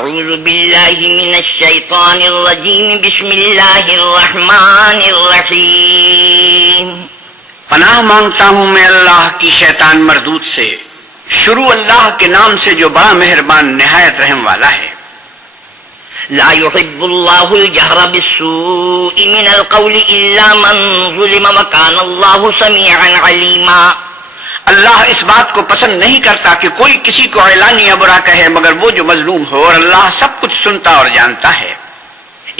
اعوذ باللہ من الشیطان الرجیم بسم اللہ الرحمن الرحیم پناہ مانگتا ہوں میں اللہ کی شیطان مردود سے، شروع اللہ کے نام سے جو بڑا مہربان نہایت رحم والا ہے۔ لا يحب اللہ الجہر بالسوء من القول الا من ظلم وکان اللہ سمیعا علیما۔ اللہ اس بات کو پسند نہیں کرتا کہ کوئی کسی کو اعلانیہ برا کہے مگر وہ جو مظلوم ہو، اور اللہ سب کچھ سنتا اور جانتا ہے۔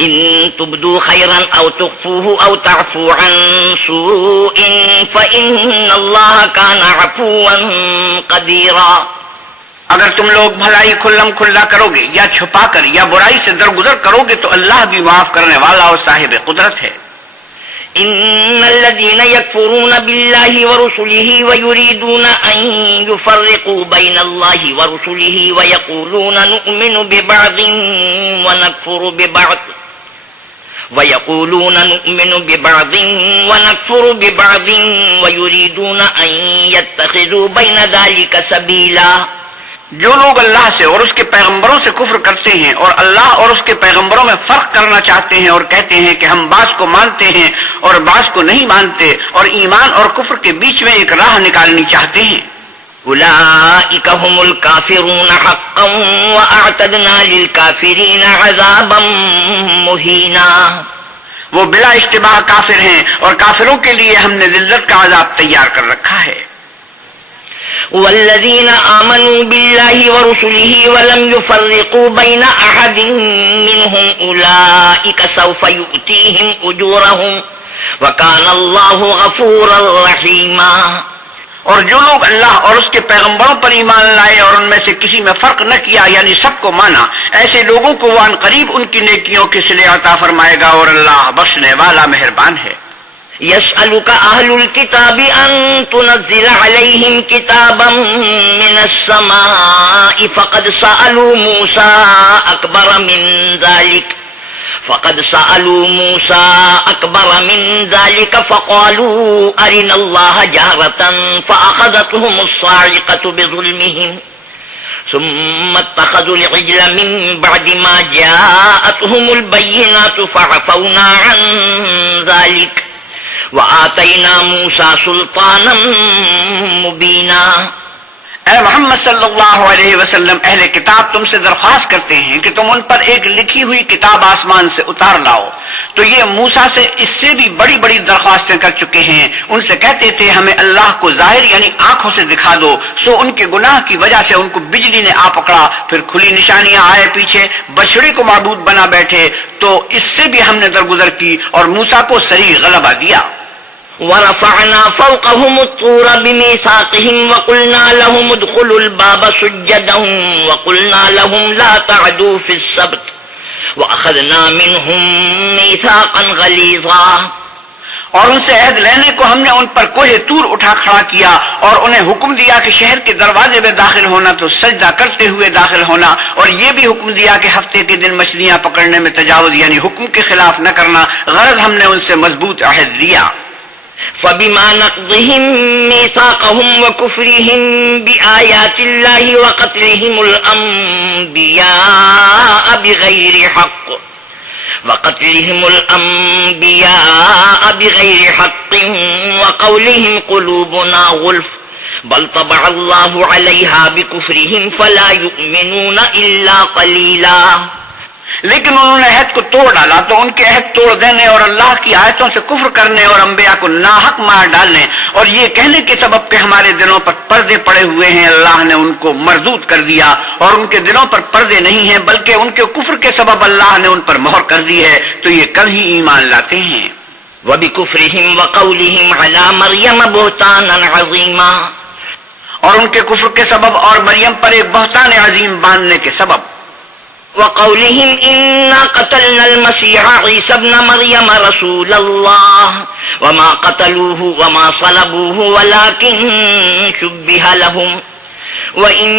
ان تبدوا خیرا او تخفوه او تعفو عن سوء فان اللہ کان عفوا قدیرا۔ اگر تم لوگ بھلائی کھلم کھلا کرو گے یا چھپا کر یا برائی سے درگزر کرو گے تو اللہ بھی معاف کرنے والا اور صاحب قدرت ہے۔ ان الذين يكفرون بالله ورسله ويريدون ان يفرقوا بين الله ورسله ويقولون نؤمن ببعض ونكفر ببعض ويريدون ان يتخذوا بين ذلك سبيلا۔ جو لوگ اللہ سے اور اس کے پیغمبروں سے کفر کرتے ہیں اور اللہ اور اس کے پیغمبروں میں فرق کرنا چاہتے ہیں اور کہتے ہیں کہ ہم بعض کو مانتے ہیں اور بعض کو نہیں مانتے اور ایمان اور کفر کے بیچ میں ایک راہ نکالنی چاہتے ہیں، اولئک هم الکافرون حقا واعتدنا للکافرین عذابا مہینا۔ وہ بلا اشتباہ کافر ہیں اور کافروں کے لیے ہم نے ذلت کا عذاب تیار کر رکھا ہے۔ والذین آمنوا باللہ ورسلہ ولم يفرقوا بین احد منہم اولئک سوف یؤتیہم اجورہم وکان اللہ غفورا رحیما۔ اور جو لوگ اللہ اور اس کے پیغمبروں پر ایمان لائے اور ان میں سے کسی میں فرق نہ کیا یعنی سب کو مانا، ایسے لوگوں کو وہ عنقریب ان کی نیکیوں کے صلے عطا فرمائے گا اور اللہ بخشنے والا مہربان ہے۔ يسألك أهل الكتاب أن تنزل عليهم كتابا من السماء فقد سألوا موسى أكبر من ذلك فقالوا أرنا الله جهرة فأخذتهم الصاعقة بظلمهم ثم اتخذوا العجل من بعد ما جاءتهم البينات فعفونا عن ذلك وآتینا موسیٰ سلطانا مبینا۔ اے محمد صلی اللہ علیہ وسلم، اہل کتاب تم سے درخواست کرتے ہیں کہ تم ان پر ایک لکھی ہوئی کتاب آسمان سے اتار لاؤ، تو یہ موسیٰ سے اس سے بھی بڑی بڑی درخواستیں کر چکے ہیں۔ ان سے کہتے تھے ہمیں اللہ کو ظاہر یعنی آنکھوں سے دکھا دو، سو ان کے گناہ کی وجہ سے ان کو بجلی نے آ پکڑا، پھر کھلی نشانیاں آئے پیچھے بچڑے کو معبود بنا بیٹھے، تو اس سے بھی ہم نے درگزر کی اور موسیٰ کو صریح غلبہ دیا۔ ورفعنا فوقهم الطور بميثاقهم وقلنا لهم ادخلوا الباب سجدا وقلنا لهم لا تعدوا في السبت وأخذنا منهم ميثاقا غليظا۔ اور ان سے عہد لینے کو ہم نے ان پر کوہ طور اٹھا کھڑا کیا اور انہیں حکم دیا کہ شہر کے دروازے میں داخل ہونا تو سجدہ کرتے ہوئے داخل ہونا، اور یہ بھی حکم دیا کہ ہفتے کے دن مچھلیاں پکڑنے میں تجاوز یعنی حکم کے خلاف نہ کرنا، غرض ہم نے ان سے مضبوط عہد لیا۔ فبما نقضهم ميثاقهم وكفرهم بآيات الله وقتلهم الأنبياء بغير حق وقولهم قلوبنا غلف بل طبع الله عليها بكفرهم فلا يؤمنون إلا قليلا۔ لیکن انہوں نے عہد کو توڑ ڈالا تو ان کے عہد توڑ دینے اور اللہ کی آیتوں سے کفر کرنے اور انبیاء کو ناحق مار ڈالنے اور یہ کہنے کے سبب کہ ہمارے دلوں پر پردے پڑے ہوئے ہیں، اللہ نے ان کو مردود کر دیا، اور ان کے دلوں پر پردے نہیں ہیں بلکہ ان کے کفر کے سبب اللہ نے ان پر مہر کر دی ہے، تو یہ کل ہی ایمان لاتے ہیں۔ وَبِكُفْرِهِمْ وَقَوْلِهِمْ عَلَى مَرْيَمَ بُهْتَانًا عَظِيمًا، اور ان کے کفر کے سبب اور مریم پر ایک بہتان عظیم باندھنے کے سبب۔ وقولهم إنا قتلنا المسيح عيسى ابن مريم رسول الله وما قتلوه وما صلبوه ولكن شبه لهم وإن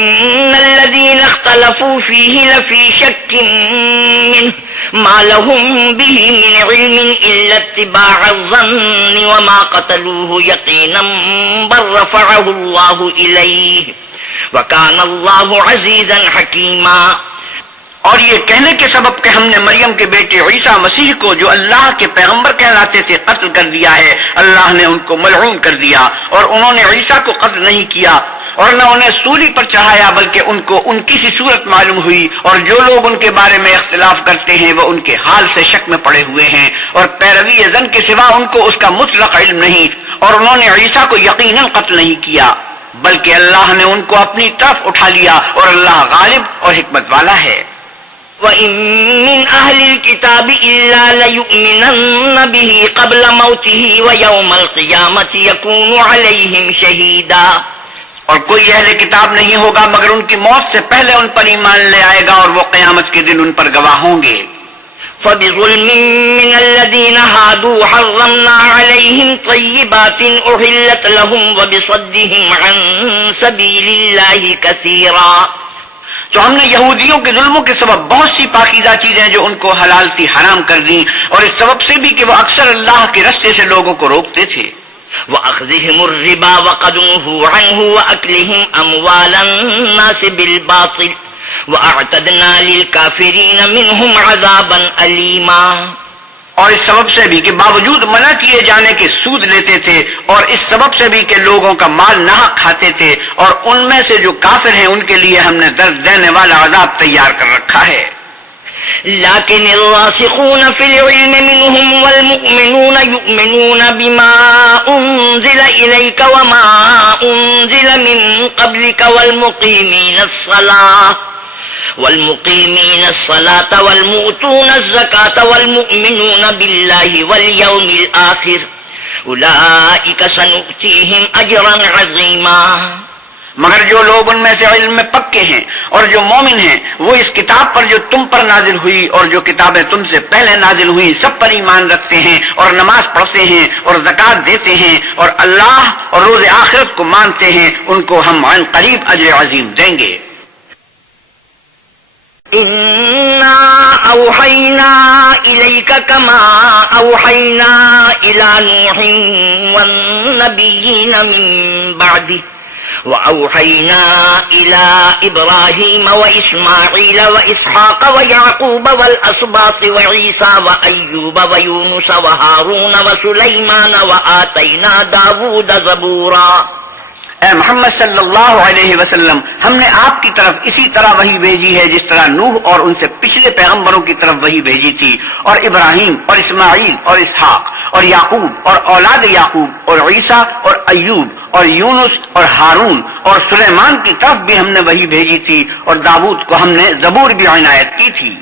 الذين اختلفوا فيه لفي شك منه ما لهم به من علم إلا اتباع الظن وما قتلوه يقينا بل رفعه الله إليه وكان الله عزيزا حكيما۔ اور یہ کہنے کے سبب کہ ہم نے مریم کے بیٹے عیسیٰ مسیح کو جو اللہ کے پیغمبر کہلاتے تھے قتل کر دیا ہے، اللہ نے ان کو ملعون کر دیا، اور انہوں نے عیسیٰ کو قتل نہیں کیا اور نہ انہیں سولی پر چڑھایا، بلکہ ان کو ان کی سی صورت معلوم ہوئی، اور جو لوگ ان کے بارے میں اختلاف کرتے ہیں وہ ان کے حال سے شک میں پڑے ہوئے ہیں، اور پیروی زن کے سوا ان کو اس کا مطلق علم نہیں، اور انہوں نے عیسیٰ کو یقیناً قتل نہیں کیا بلکہ اللہ نے ان کو اپنی طرف اٹھا لیا، اور اللہ غالب اور حکمت والا ہے۔ وَإِن مِّنْ أَهْلِ الْكِتَابِ إِلَّا لَيُؤْمِنَنَّ بِهِ قَبْلَ مَوْتِهِ وَيَوْمَ الْقِيَامَةِ يَكُونُ عَلَيْهِمْ شَهِيدًا، اور کوئی اہل کتاب نہیں ہوگا مگر ان کی موت سے پہلے ان پر ایمان لے آئے گا، اور وہ قیامت کے دن ان پر گواہ ہوں گے۔ فَبِظُلْمٍ مِّنَ الَّذِينَ هَادُوا حَرَّمْنَا عَلَيْهِمْ طَيِّبَاتٍ أُحِلَّتْ لَهُمْ وَبِصَدِّهِمْ عَن سَبِيلِ اللَّهِ كَثِيرًا، تو ہم نے یہودیوں کے ظلموں کے سبب بہت سی پاکیزہ چیزیں جو ان کو حلال تھی حرام کر دیں، اور اس سبب سے بھی کہ وہ اکثر اللہ کے رستے سے لوگوں کو روکتے تھے۔ وَأَخْذِهِمُ الرِّبَا وَقَدْ نُهُوا عَنْهُ وَأَكْلِهِمْ أَمْوَالَ النَّاسِ بِالْبَاطِلِ وَأَعْتَدْنَا لِلْكَافِرِينَ مِنْهُمْ عَذَابًا أَلِيمًا، اور اس سبب سے بھی کہ باوجود منع کیے جانے کے سود لیتے تھے، اور اس سبب سے بھی کہ لوگوں کا مال ناحق کھاتے تھے، اور ان میں سے جو کافر ہیں ان کے لیے ہم نے درد دینے والا عذاب تیار کر رکھا ہے۔ لكن الراسخون في العلم منهم والمؤمنون يؤمنون بما أنزل إليك وما أنزل من قبلك والمقيمين الصلاة والمؤتون الزكاة والمؤمنون بالله واليوم الآخر أولئك سنؤتيهم أجرا عظيما، مگر جو لوگ ان میں سے علم میں پکے ہیں اور جو مومن ہیں وہ اس کتاب پر جو تم پر نازل ہوئی اور جو کتابیں تم سے پہلے نازل ہوئی سب پر ایمان رکھتے ہیں، اور نماز پڑھتے ہیں اور زکوٰۃ دیتے ہیں اور اللہ اور روز آخرت کو مانتے ہیں، ان کو ہم عن قریب اجر عظیم دیں گے۔ إِنَّا أَوْحَيْنَا إِلَيْكَ كَمَا أَوْحَيْنَا إِلَى نُوحٍ وَالنَّبِيِّينَ مِن بَعْدِهِ وَأَوْحَيْنَا إِلَى إِبْرَاهِيمَ وَإِسْمَاعِيلَ وَإِسْحَاقَ وَيَعْقُوبَ وَالْأَسْبَاطِ وَعِيسَى وَأَيُّوبَ وَيُونُسَ وَهَارُونَ وَسُلَيْمَانَ وَآتَيْنَا دَاوُودَ زَبُورًا۔ اے محمد صلی اللہ علیہ وسلم، ہم نے آپ کی طرف اسی طرح وحی بھیجی ہے جس طرح نوح اور ان سے پچھلے پیغمبروں کی طرف وحی بھیجی تھی، اور ابراہیم اور اسماعیل اور اسحاق اور یعقوب اور اولاد یعقوب اور عیسیٰ اور ایوب اور یونس اور ہارون اور سلیمان کی طرف بھی ہم نے وحی بھیجی تھی، اور داؤد کو ہم نے زبور بھی عنایت کی تھی۔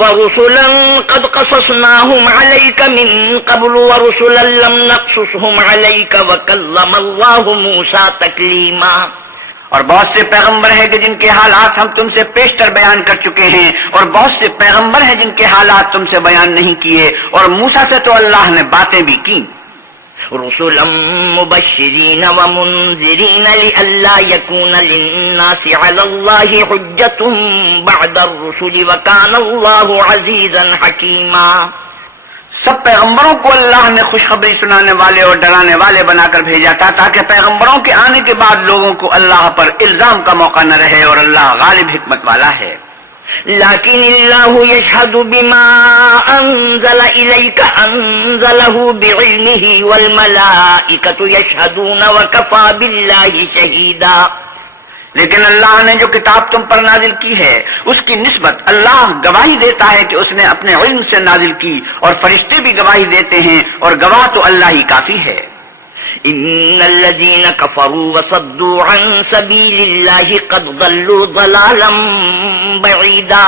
وَرُسُلًا قَدْ قَصَصْنَاهُمْ عَلَيْكَ مِن قَبْلُ وَرُسُلًا لَّمْ نَقْصُصْهُمْ عَلَيْكَ وَكَلَّمَ اللَّهُ مُوسَىٰ تَكْلِيمًا، اور بہت سے پیغمبر ہیں کہ جن کے حالات ہم تم سے پیشتر بیان کر چکے ہیں، اور بہت سے پیغمبر ہیں جن کے حالات تم سے بیان نہیں کیے، اور موسیٰ سے تو اللہ نے باتیں بھی کی۔ رسلا مبشرين ومنذرين لئلا يكون للناس على الله حجة بعد الرسل وكان الله عزيزا حكيما۔ سب پیغمبروں کو اللہ نے خوشخبری سنانے والے اور ڈرانے والے بنا کر بھیجا تھا تاکہ پیغمبروں کے آنے کے بعد لوگوں کو اللہ پر الزام کا موقع نہ رہے، اور اللہ غالب حکمت والا ہے۔ لكن الله يشهد بما أنزل إليك أنزله بعلمه والملائكة يشهدون وكفى بالله شهيدا۔ لیکن اللہ نے جو کتاب تم پر نازل کی ہے اس کی نسبت اللہ گواہی دیتا ہے کہ اس نے اپنے علم سے نازل کی، اور فرشتے بھی گواہی دیتے ہیں، اور گواہ تو اللہ ہی کافی ہے۔ ان الذين كفروا وصدوا عن سبيل الله قد ضلوا ضلالا بعيدا۔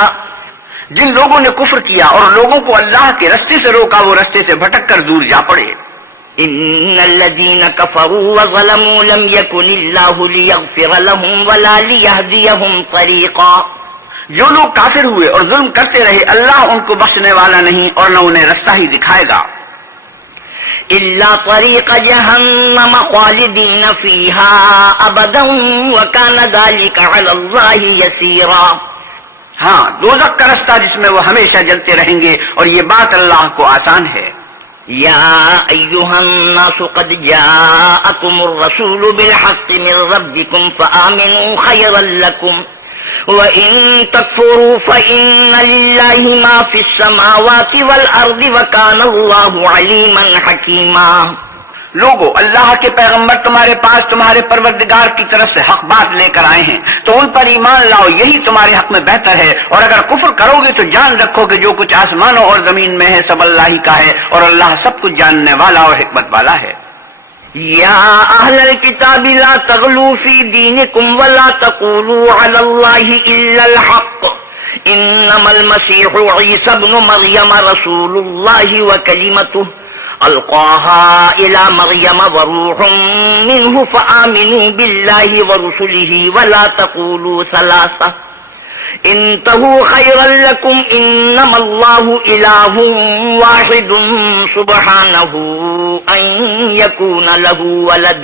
جن لوگوں نے کفر کیا اور لوگوں کو اللہ کے رستے سے روکا وہ رستے سے بھٹک کر دور جا پڑے۔ ان الذين كفروا وظلموا لم يكن الله ليغفر لهم ولا ليهديهم طريقا۔ جو لوگ کافر ہوئے اور ظلم کرتے رہے اللہ ان کو بخشنے والا نہیں اور نہ انہیں رستہ ہی دکھائے گا۔ إلا طريق جهنم خالدين فيها أبدا وكان ذلك على الله يسيرا۔ ہاں، دوزخ کا رستہ جس میں وہ ہمیشہ جلتے رہیں گے، اور یہ بات اللہ کو آسان ہے۔ يا أيها الناس قد جاءكم الرسول بالحق من ربكم فآمنوا خيرا لكم وَإِن تَكْفُرُوا فَإِنَّ لِلَّهِ مَا فِي السَّمَاوَاتِ وَالْأَرْضِ وَكَانَ اللَّهُ عَلِيمًا حَكِيمًا۔ لوگو، اللہ کے پیغمبر تمہارے پاس تمہارے پروردگار کی طرف سے حق بات لے کر آئے ہیں، تو ان پر ایمان لاؤ، یہی تمہارے حق میں بہتر ہے، اور اگر کفر کرو گے تو جان رکھو کہ جو کچھ آسمانوں اور زمین میں ہے سب اللہ ہی کا ہے، اور اللہ سب کچھ جاننے والا اور حکمت والا ہے۔ یا اہل الکتاب لا تغلوا فی دینکم ولا تقولوا علی اللہ الا الحق انما المسیح عیسی ابن مریم رسول اللہ وکلمتہ ألقاها إلى مريم وروح منه فآمنوا بالله ورسله ولا تقولوا ثلاثة انتهوا خيرا لكم إنما الله إله واحد سبحانه أن يكون له ولد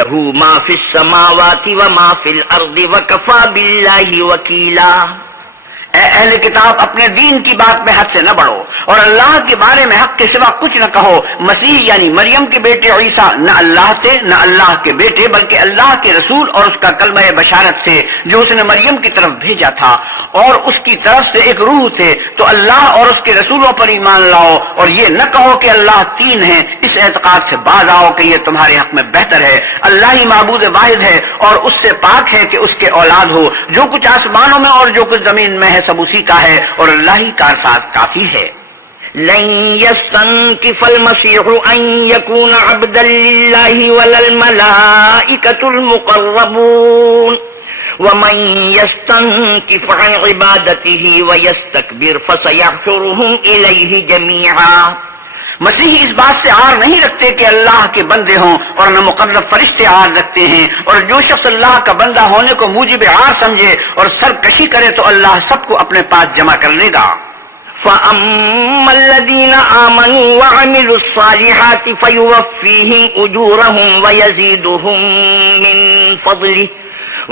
له ما في السماوات وما في الأرض وكفى بالله وكيلا۔ اے اہل کتاب، اپنے دین کی بات میں حد سے نہ بڑھو اور اللہ کے بارے میں حق کے سوا کچھ نہ کہو۔ مسیح یعنی مریم کے بیٹے عیسیٰ نہ اللہ تھے نہ اللہ کے بیٹے، بلکہ اللہ کے رسول اور اس کا کلمہ بشارت تھے جو اس نے مریم کی طرف بھیجا تھا، اور اس کی طرف سے ایک روح تھے۔ تو اللہ اور اس کے رسولوں پر ایمان لاؤ اور یہ نہ کہو کہ اللہ تین ہیں، اس اعتقاد سے باز آؤ کہ یہ تمہارے حق میں بہتر ہے۔ اللہ ہی معبود واحد ہے اور اس سے پاک ہے کہ اس کے اولاد ہو۔ جو کچھ آسمانوں میں اور جو کچھ زمین میں ہے سب اسی کا ہے، اور اللہ ہی کارساز کافی ہے۔ لن يستنكف المسيح أن يكون عبدا لله ولا الملائكة المقربون ومن يستنكف عن عبادته ويستكبر فسيحشرهم إليه جميعا۔ مسیح اس بات سے عار نہیں رکھتے کہ اللہ کے بندے ہوں، اور نہ مقرب فرشتے عار رکھتے ہیں، اور جو شخص اللہ کا بندہ ہونے کو موجب عار سمجھے اور سرکشی کرے تو اللہ سب کو اپنے پاس جمع کر لے گا۔ فَأَمَّا الَّذِينَ آمَنُوا وَعَمِلُوا الصَّالِحَاتِ فَيُوَفِّيهِمْ أُجُورَهُمْ وَيَزِيدُهُمْ مِنْ فَضْلِهِ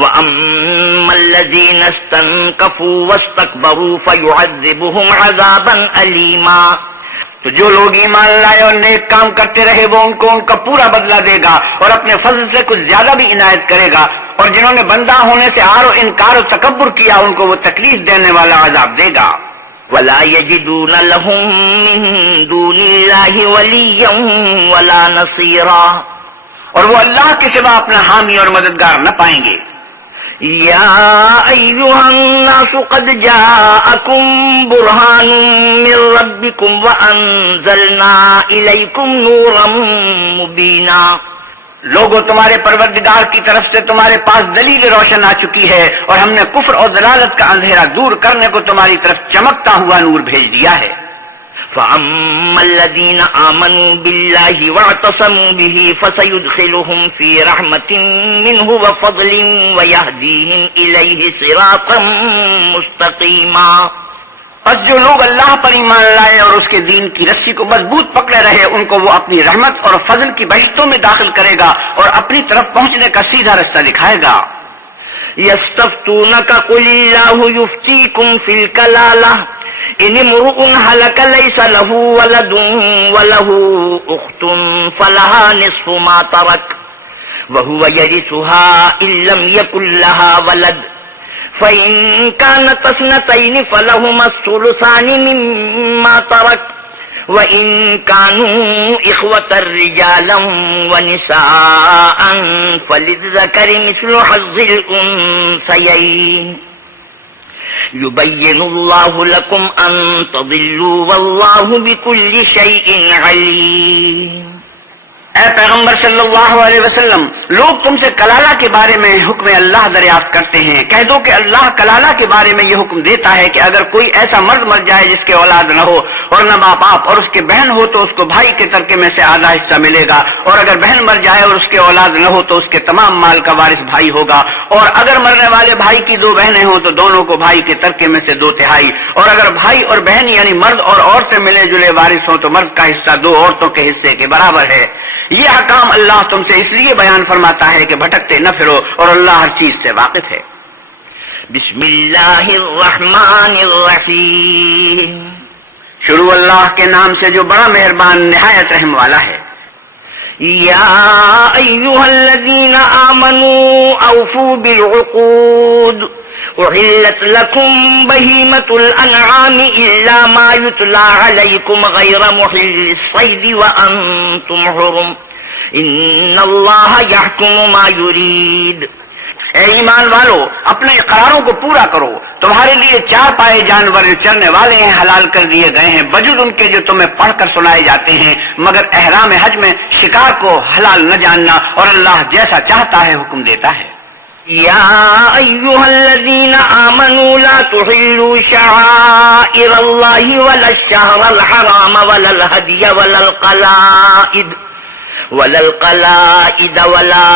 وَأَمَّا الَّذِينَ اسْتَنكَفُوا وَاسْتَكْبَرُوا فَيُعَذِّبُهُمْ عَذَابًا أَلِيمًا۔ تو جو لوگ ایمان لائے اور نیک کام کرتے رہے وہ ان کو ان کا پورا بدلہ دے گا اور اپنے فضل سے کچھ زیادہ بھی عنایت کرے گا، اور جنہوں نے بندہ ہونے سے عار و انکار و تکبر کیا ان کو وہ تکلیف دینے والا عذاب دے گا۔ وَلَا يَجِدُونَ لَهُم مِّن دُونِ اللَّهِ وَلِيًّا وَلَا نَصِيرًا۔ اور وہ اللہ کے سوا اپنا حامی اور مددگار نہ پائیں گے۔ يا أيها الناس قد جاءكم برهان من ربكم وأنزلنا إليكم نورا مبينا۔ لوگوں، تمہارے پروردگار کی طرف سے تمہارے پاس دلیل روشن آ چکی ہے، اور ہم نے کفر اور ضلالت کا اندھیرا دور کرنے کو تمہاری طرف چمکتا ہوا نور بھیج دیا ہے۔ فَأَمَّا الَّذِينَ آمَنُوا بِاللَّهِ وَاعْتَصَمُوا بِهِ فَسَيُدْخِلُهُمْ فِي رَحْمَةٍ مِّنْهُ وَفَضْلٍ وَيَهْدِيهِمْ إِلَيْهِ صِرَاطًا مُسْتَقِيمًا۔ بس جو لوگ اللہ پر ایمان لائے اور اس کے دین کی رسی کو مضبوط پکڑے رہے ان کو وہ اپنی رحمت اور فضل کی بہشتوں میں داخل کرے گا اور اپنی طرف پہنچنے کا سیدھا رستہ دکھائے گا۔ يَسْتَفْتُونَكَ قُلِ اللَّهُ يُفْتِيكُمْ فِي الْكَلَالَةِ إن امرؤ هلك ليس له ولد وله أخت فلها نصف ما ترك وهو يرثها إن لم يكن لها ولد فإن كانت اثنتين فلهما الثلثان مما ترك وإن كانوا إخوة رجالا ونساء فللذكر مثل حظ الأنثيين يبين الله لكم أن تضلوا والله بكل شيء عليم۔ اے پیغمبر صلی اللہ علیہ وسلم، لوگ تم سے کلالہ کے بارے میں حکم اللہ دریافت کرتے ہیں، کہہ دو کہ اللہ کلالہ کے بارے میں یہ حکم دیتا ہے کہ اگر کوئی ایسا مرد مر جائے جس کے اولاد نہ ہو اور نہ ماں باپ اور اس کے بہن ہو تو اس کو بھائی کے ترکے میں سے آدھا حصہ ملے گا، اور اگر بہن مر جائے اور اس کے اولاد نہ ہو تو اس کے تمام مال کا وارث بھائی ہوگا، اور اگر مرنے والے بھائی کی دو بہنیں ہوں تو دونوں کو بھائی کے ترکے میں سے 2/3، اور اگر بھائی اور بہن یعنی مرد اور عورتیں ملے جلے وارث ہوں تو مرد کا حصہ 2 عورتوں کے حصے کے برابر ہے۔ یہ حکام اللہ تم سے اس لیے بیان فرماتا ہے کہ بھٹکتے نہ پھرو، اور اللہ ہر چیز سے واقف ہے۔ بسم اللہ الرحمن الرحیم۔ شروع اللہ کے نام سے جو بڑا مہربان نہایت رحم والا ہے۔ یا ایھا الذین آمنوا اوفوا بالعقود أحلت لكم بهيمة الأنعام إلا ما يتلى عليكم غير محل الصيد وأنتم حرم إن الله يحكم ما يريد. اے ایمان والو، اپنے اقراروں کو پورا کرو. تمہارے لیے چار پائے جانور جو چرنے والے ہیں حلال کر دیے گئے ہیں، بجز ان کے جو تمہیں پڑھ کر سنائے جاتے ہیں، مگر احرام حج میں شکار کو حلال نہ جاننا، اور اللہ جیسا چاہتا ہے حکم دیتا ہے. يا أيها الذين آمنوا لا تحلوا شعائر الله ولا الشهر الحرام ولا الهدي ولا القلائد ولا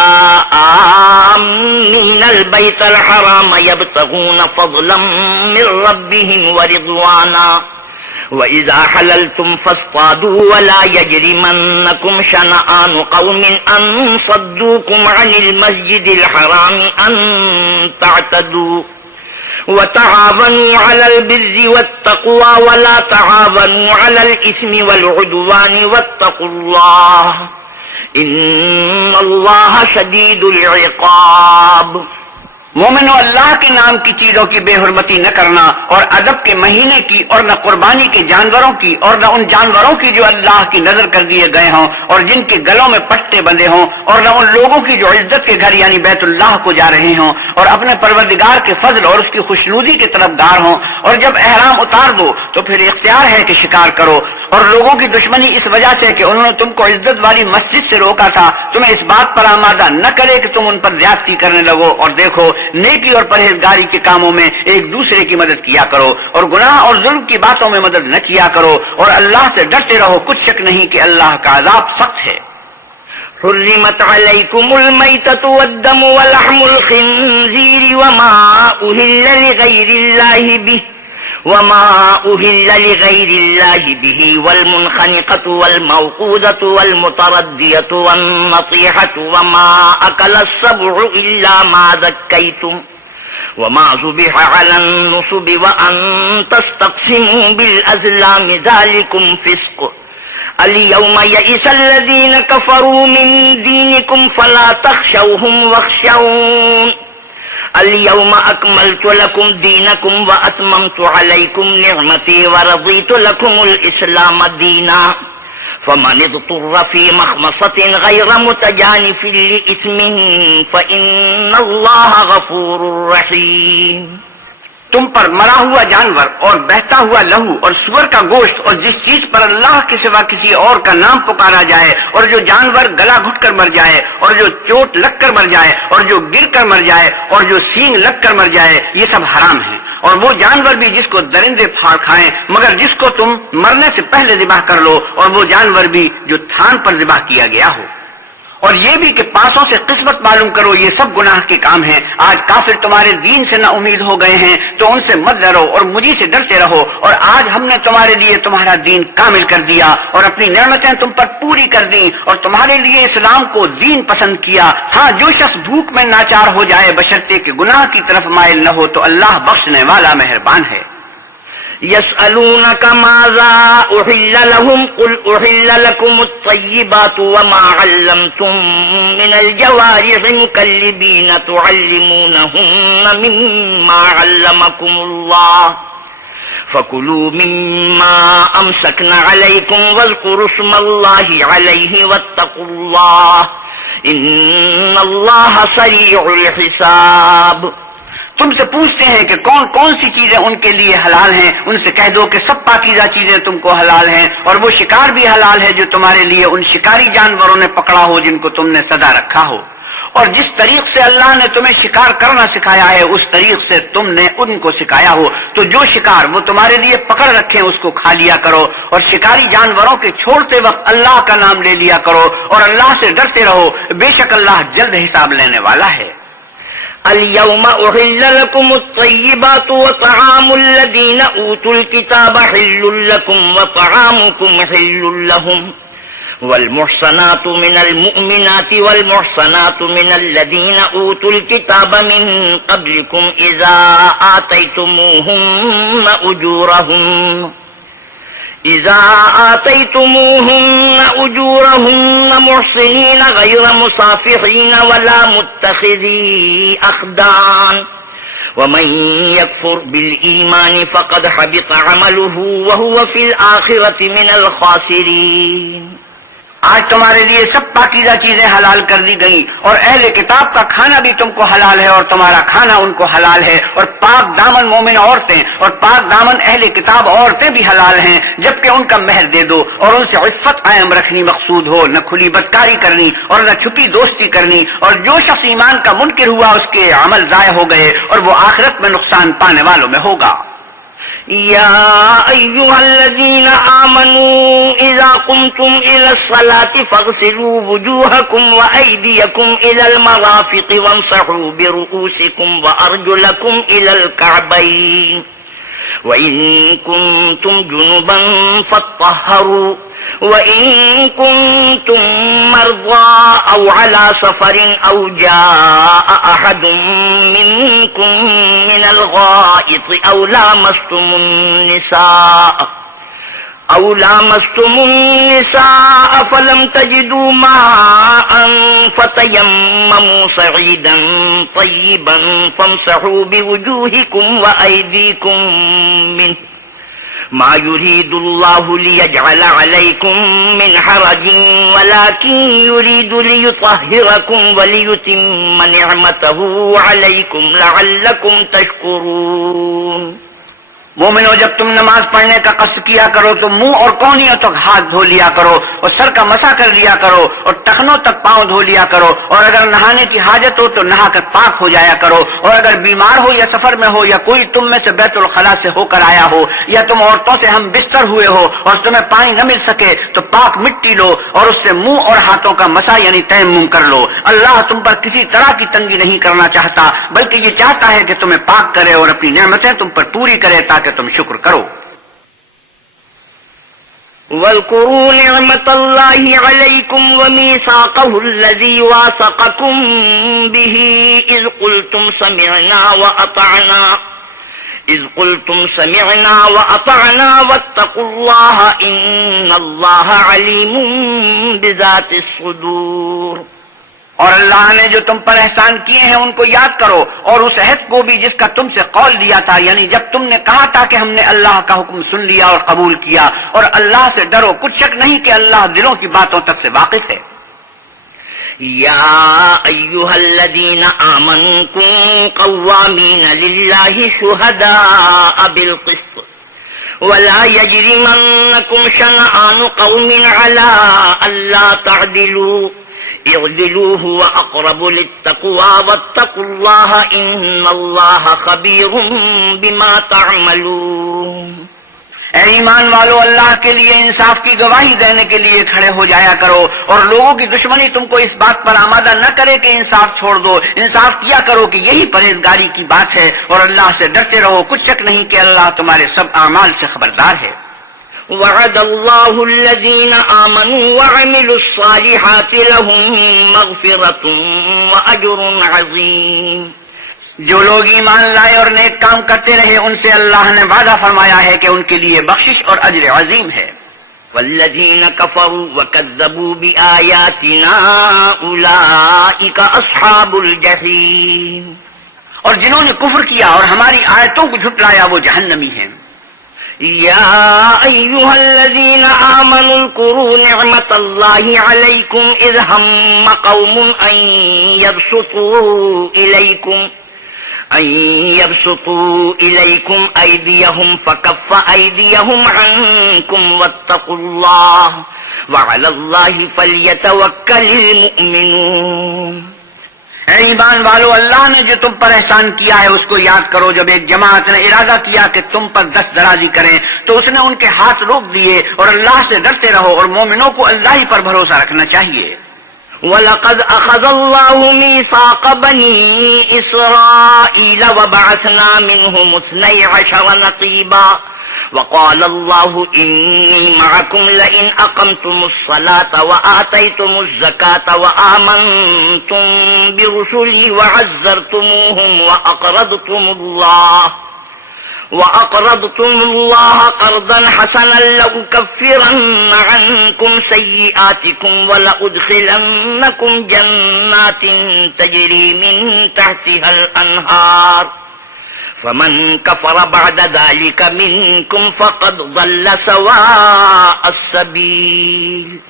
آمين البيت الحرام يبتغون فضلا من ربهم ورضوانا وإذا حللتم فاصطادوا ولا يجرمنكم شنآن قوم أن صدوكم عن المسجد الحرام أن تعتدوا وتعاونوا على البر والتقوى ولا تعاونوا على الإثم والعدوان واتقوا الله إن الله شديد العقاب. مومنو، اللہ کے نام کی چیزوں کی بے حرمتی نہ کرنا، اور ادب کے مہینے کی، اور نہ قربانی کے جانوروں کی، اور نہ ان جانوروں کی جو اللہ کی نظر کر دیے گئے ہوں اور جن کے گلوں میں پٹے بندھے ہوں، اور نہ ان لوگوں کی جو عزت کے گھر یعنی بیت اللہ کو جا رہے ہوں اور اپنے پروردگار کے فضل اور اس کی خوشنودی کے طرفدار ہوں. اور جب احرام اتار دو تو پھر اختیار ہے کہ شکار کرو. اور لوگوں کی دشمنی اس وجہ سے کہ انہوں نے تم کو عزت والی مسجد سے روکا تھا، تمہیں اس بات پر آمادہ نہ کرے کہ تم ان پر زیادتی کرنے لگو. اور دیکھو، نیکی اور پرہیزگاری کے کاموں میں ایک دوسرے کی مدد کیا کرو، اور گناہ اور ظلم کی باتوں میں مدد نہ کیا کرو، اور اللہ سے ڈرتے رہو. کچھ شک نہیں کہ اللہ کا عذاب سخت ہے. حرمت عليكم الميتة والدم ولحم الخنزير وما أهل لغير الله به والمنخنقة والموقوذة والمتردية والنطيحة وما أكل السبع إلا ما ذكيتم وما ذبح على النصب وأن تستقسموا بالأزلام ذلكم فسق. اليوم يئس الذين كفروا من دينكم فلا تخشوهم واخشون اليوم أكملت لكم دينكم وأتممت عليكم نعمتي ورضيت لكم الإسلام دينا فمن اضطر في مخمصة غير متجانف لإثم فإن الله غفور رحيم. تم پر مرا ہوا جانور اور بہتا ہوا لہو اور سور کا گوشت اور جس چیز پر اللہ کے سوا کسی اور کا نام پکارا جائے، اور جو جانور گلا گھٹ کر مر جائے، اور جو چوٹ لگ کر مر جائے، اور جو گر کر مر جائے، اور جو سینگ لگ کر مر جائے، یہ سب حرام ہیں. اور وہ جانور بھی جس کو درندے پھاڑ کھائیں مگر جس کو تم مرنے سے پہلے ذبح کر لو، اور وہ جانور بھی جو تھان پر ذبح کیا گیا ہو. اور یہ بھی کہ پاسوں سے قسمت معلوم کرو، یہ سب گناہ کے کام ہیں. آج کافر تمہارے دین سے نہ امید ہو گئے ہیں تو ان سے مت ڈرو اور مجھے سے ڈرتے رہو. اور آج ہم نے تمہارے لیے تمہارا دین کامل کر دیا اور اپنی نعمتیں تم پر پوری کر دیں اور تمہارے لیے اسلام کو دین پسند کیا. ہاں، جو شخص بھوک میں ناچار ہو جائے بشرطے کہ گناہ کی طرف مائل نہ ہو تو اللہ بخشنے والا مہربان ہے. يسألونك ماذا أحل لهم قل أحل لكم الطيبات وما علمتم من الجوارح مكلبين تعلمونهن مما علمكم الله فكلوا مما أمسكن عليكم واذكروا اسم الله عليه واتقوا الله إن الله سريع الحساب. تم سے پوچھتے ہیں کہ کون کون سی چیزیں ان کے لیے حلال ہیں. ان سے کہہ دو کہ سب پاکیزہ چیزیں تم کو حلال ہیں، اور وہ شکار بھی حلال ہے جو تمہارے لیے ان شکاری جانوروں نے پکڑا ہو جن کو تم نے سدا رکھا ہو. اور جس طریق سے اللہ نے تمہیں شکار کرنا سکھایا ہے اس طریق سے تم نے ان کو سکھایا ہو. تو جو شکار وہ تمہارے لیے پکڑ رکھیں اس کو کھا لیا کرو، اور شکاری جانوروں کے چھوڑتے وقت اللہ کا نام لے لیا کرو، اور اللہ سے ڈرتے رہو، بے شک اللہ جلد حساب لینے والا ہے. اليوم أحل لكم الطيبات وطعام الذين أوتوا الكتاب حل لكم وطعامكم حل لهم والمحصنات من المؤمنات والمحصنات من الذين أوتوا الكتاب من قبلكم إذا آتيتموهن أجورهن محصنين غير مصافحين ولا متخذي أخدان ومن يكفر بالإيمان فقد حبط عمله وهو في الآخرة من الخاسرين. آج تمہارے لیے سب پاکیزہ چیزیں حلال کر دی گئیں، اور اہل کتاب کا کھانا بھی تم کو حلال ہے اور تمہارا کھانا ان کو حلال ہے، اور پاک دامن مومن عورتیں اور پاک دامن اہل کتاب عورتیں بھی حلال ہیں، جبکہ ان کا مہر دے دو اور ان سے عفت قائم رکھنی مقصود ہو، نہ کھلی بدکاری کرنی اور نہ چھپی دوستی کرنی. اور جو شخص ایمان کا منکر ہوا اس کے عمل ضائع ہو گئے اور وہ آخرت میں نقصان پانے والوں میں ہوگا. يا أيها الذين آمنوا إذا قمتم إلى الصلاة فاغسلوا وجوهكم وأيديكم إلى المرافق وامسحوا برؤوسكم وأرجلكم إلى الكعبين وإن كنتم جنبا فاطهروا وإن كنتم مرضى أو على سفر أو جاء أحد منكم من الغائط أو لامستم النساء فلم تجدوا ماء فتيمموا صعيدا طيبا فامسحوا بوجوهكم وأيديكم منه ما يريد الله ليجعل عليكم من حرج ولكن يريد ليطهركم وليتم نعمته عليكم لعلكم تشكرون. مومنو، جب تم نماز پڑھنے کا قصد کیا کرو تو منہ اور کونیوں تک ہاتھ دھو لیا کرو اور سر کا مسح کر لیا کرو اور ٹخنوں تک پاؤں دھو لیا کرو، اور اگر نہانے کی حاجت ہو تو نہا کر پاک ہو جایا کرو، اور اگر بیمار ہو یا سفر میں ہو یا کوئی تم میں سے بیت الخلاء سے ہو کر آیا ہو یا تم عورتوں سے ہم بستر ہوئے ہو اور تمہیں پانی نہ مل سکے تو پاک مٹی لو اور اس سے منہ اور ہاتھوں کا مسح یعنی تیمم کر لو. اللہ تم پر کسی طرح کی تنگی نہیں کرنا چاہتا، بلکہ یہ چاہتا ہے کہ تمہیں پاک کرے اور اپنی نعمتیں تم پر پوری کرے تاکہ تم شکر کرو. واذكروا نعمة الله عليكم وميثاقه الذي واثقكم به إذ قلتم سمعنا وأطعنا واتقوا الله إن الله عليم بذات الصدور. اور اللہ نے جو تم پر احسان کیے ہیں ان کو یاد کرو، اور اس عہد کو بھی جس کا تم سے قول دیا تھا، یعنی جب تم نے کہا تھا کہ ہم نے اللہ کا حکم سن لیا اور قبول کیا. اور اللہ سے ڈرو، کچھ شک نہیں کہ اللہ دلوں کی باتوں تک سے واقف ہے. يا أيها الذين آمنوا كونوا قوامين لله شهداء بالقسط ولا يجرمنكم شنآن قوم على ألا تعدلوا اعدلوا هو أقرب للتقوى واتقوا الله إن الله خبير بما تعملون. اے ایمان والو، اللہ کے لیے انصاف کی گواہی دینے کے لیے کھڑے ہو جایا کرو، اور لوگوں کی دشمنی تم کو اس بات پر آمادہ نہ کرے کہ انصاف چھوڑ دو. انصاف کیا کرو کہ یہی پرہیزگاری کی بات ہے، اور اللہ سے ڈرتے رہو، کچھ شک نہیں کہ اللہ تمہارے سب اعمال سے خبردار ہے. وعد الله الذين آمنوا وعملوا الصالحات لهم مغفرة وأجر عظيم. جو لوگ ایمان لائے اور نیک کام کرتے رہے ان سے اللہ نے وعدہ فرمایا ہے کہ ان کے لیے بخشش اور اجر عظیم ہے. والذين كفروا وكذبوا بآياتنا أولئك أصحاب الجحيم. اور جنہوں نے کفر کیا اور ہماری آیتوں کو جھٹلایا وہ جہنمی ہیں. يا أيها الذين آمنوا اذكروا نعمة الله عليكم إذ هم قوم أن يبسطوا إليكم أيديهم فكف أيديهم عنكم واتقوا الله وعلى الله فليتوكل المؤمنون. اے ایمان والو، اللہ نے جو تم پر احسان کیا ہے اس کو یاد کرو. جب ایک جماعت نے ارادہ کیا کہ تم پر دست درازی کریں تو اس نے ان کے ہاتھ روک دیے، اور اللہ سے ڈرتے رہو، اور مومنوں کو اللہ ہی پر بھروسہ رکھنا چاہیے. وَلَقَدْ أَخَذَ اللَّهُ مِيثَاقَ بَنِي إِسْرَائِيلَ وَبَعَثْنَا مِنْهُمُ 12 نَقِيبًا وقال الله إني معكم لئن أقمتم الصلاة وآتيتم الزكاة وآمنتم برسلي وعزرتموهم وأقرضتم الله قرضا حسنا لأكفرن عنكم سيئاتكم ولأدخلنكم جنات تجري من تحتها الأنهار فمن كفر بعد ذلك منكم فقد ضل سواء السبيل.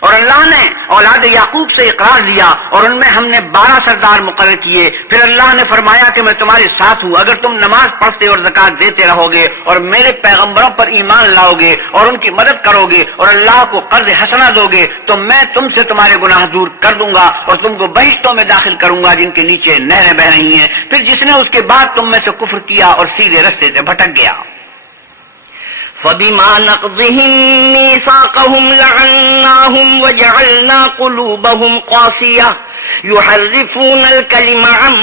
اور اللہ نے اولاد یعقوب سے اقرار لیا اور ان میں ہم نے 12 سردار مقرر کیے. پھر اللہ نے فرمایا کہ میں تمہارے ساتھ ہوں اگر تم نماز پڑھتے اور زکات دیتے رہو گے اور میرے پیغمبروں پر ایمان لاؤ گے اور ان کی مدد کرو گے اور اللہ کو قرض حسنہ دو گے تو میں تم سے تمہارے گناہ دور کر دوں گا اور تم کو بہشتوں میں داخل کروں گا جن کے نیچے نہریں بہ رہی ہیں. پھر جس نے اس کے بعد تم میں سے کفر کیا اور سیدھے رستے سے بھٹک گیا. فبما نقضهم ميثاقهم لعناهم وجعلنا قلوبهم قاسية يحرفون الكلم عن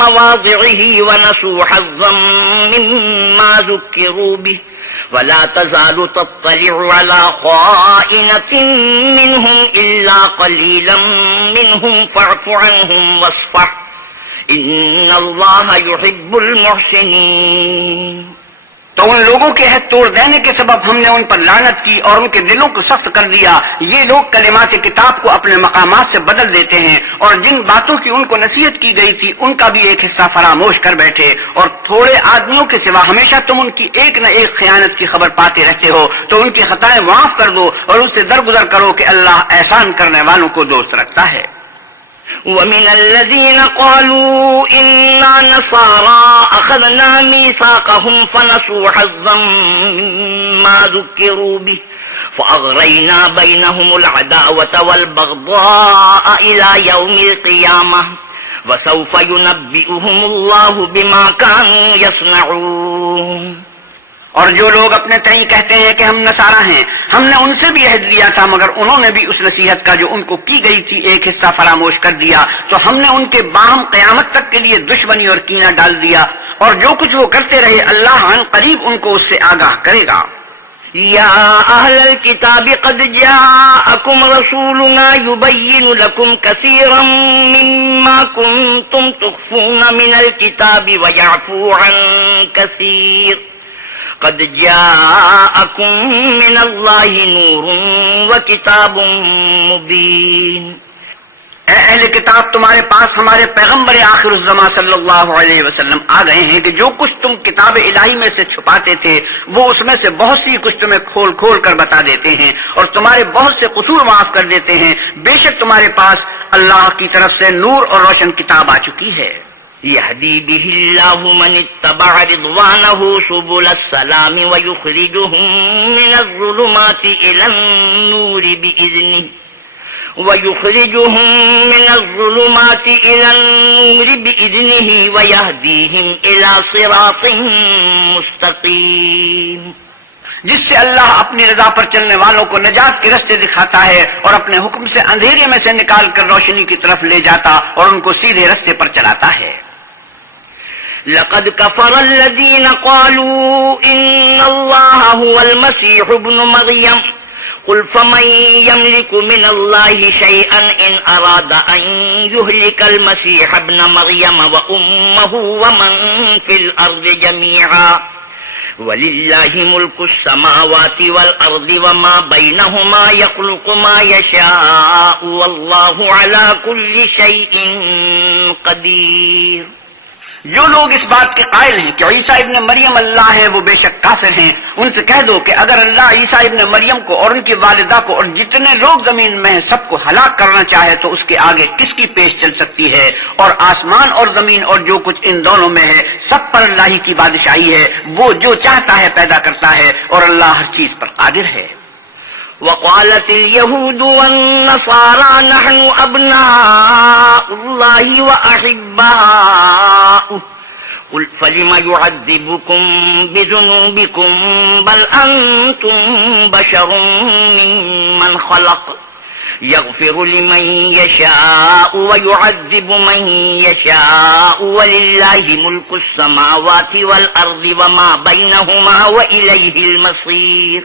مواضعه ونسوا حظا مما ذكروا به ولا تزال تطلع على خائنة منهم إلا قليلا منهم فاعف عنهم واصفح إن الله يحب المحسنين. تو ان لوگوں کے عہد توڑ دینے کے سبب ہم نے ان پر لعنت کی اور ان کے دلوں کو سخت کر دیا. یہ لوگ کلمات کتاب کو اپنے مقامات سے بدل دیتے ہیں اور جن باتوں کی ان کو نصیحت کی گئی تھی ان کا بھی ایک حصہ فراموش کر بیٹھے. اور تھوڑے آدمیوں کے سوا ہمیشہ تم ان کی ایک نہ ایک خیانت کی خبر پاتے رہتے ہو تو ان کی خطائیں معاف کر دو اور ان سے درگزر کرو کہ اللہ احسان کرنے والوں کو دوست رکھتا ہے. ومن الذين قالوا إنا نصارى أخذنا ميثاقهم فنسوا حظا مما ذكروا به فأغرينا بينهم العداوة والبغضاء إلى يوم القيامة وسوف ينبئهم الله بما كانوا يصنعون. اور جو لوگ اپنے تئیں کہتے ہیں کہ ہم نصارہ ہیں ہم نے ان سے بھی عہد لیا تھا مگر انہوں نے بھی اس نصیحت کا جو ان کو کی گئی تھی ایک حصہ فراموش کر دیا تو ہم نے ان کے باہم قیامت تک کے لیے دشمنی اور کینہ ڈال دیا. اور جو کچھ وہ کرتے رہے اللہ عن قریب ان کو اس سے آگاہ کرے گا. يا أهل الكتاب قد جاءكم رسولنا يبين لكم كثيرا مما كنتم تخفون من الكتاب ويعفو عن كثير قد جاءكم من الله نور وكتاب مبين. اے اہل کتاب تمہارے پاس ہمارے پیغمبر آخر الزمان صلی اللہ علیہ وسلم آ گئے ہیں کہ جو کچھ تم کتاب الہی میں سے چھپاتے تھے وہ اس میں سے بہت سی کچھ تمہیں کھول کھول کر بتا دیتے ہیں اور تمہارے بہت سے قصور معاف کر دیتے ہیں. بے شک تمہارے پاس اللہ کی طرف سے نور اور روشن کتاب آ چکی ہے. يهدي به الله من اتبع رضوانه سبل السلام ويخرجهم من الظلمات إلى النور بإذنه ويهديهم إلى صراط مستقيم. جس سے اللہ اپنی رضا پر چلنے والوں کو نجات کے رستے دکھاتا ہے اور اپنے حکم سے اندھیرے میں سے نکال کر روشنی کی طرف لے جاتا اور ان کو سیدھے رستے پر چلاتا ہے. لقد كفر الذين قالوا إن الله هو المسيح ابن مريم قل فمن يملك من الله شيئا إن أراد أن يهلك المسيح ابن مريم وأمه ومن في الأرض جميعا ولله ملك السماوات والأرض وما بينهما يخلق ما يشاء والله على كل شيء قدير. جو لوگ اس بات کے قائل ہیں کہ عیسیٰ ابن مریم اللہ ہے وہ بے شک کافر ہیں. ان سے کہہ دو کہ اگر اللہ عیسیٰ ابن مریم کو اور ان کی والدہ کو اور جتنے لوگ زمین میں ہیں سب کو ہلاک کرنا چاہے تو اس کے آگے کس کی پیش چل سکتی ہے. اور آسمان اور زمین اور جو کچھ ان دونوں میں ہے سب پر اللہ ہی کی بادشاہی ہے. وہ جو چاہتا ہے پیدا کرتا ہے اور اللہ ہر چیز پر قادر ہے. وقالت اليهود والنصارى نحن أبناء الله وأحباؤه قل فلم يعذبكم بذنوبكم بل أنتم بشر ممن خلق يغفر لمن يشاء ويعذب من يشاء ولله ملك السماوات والأرض وما بينهما وإليه المصير.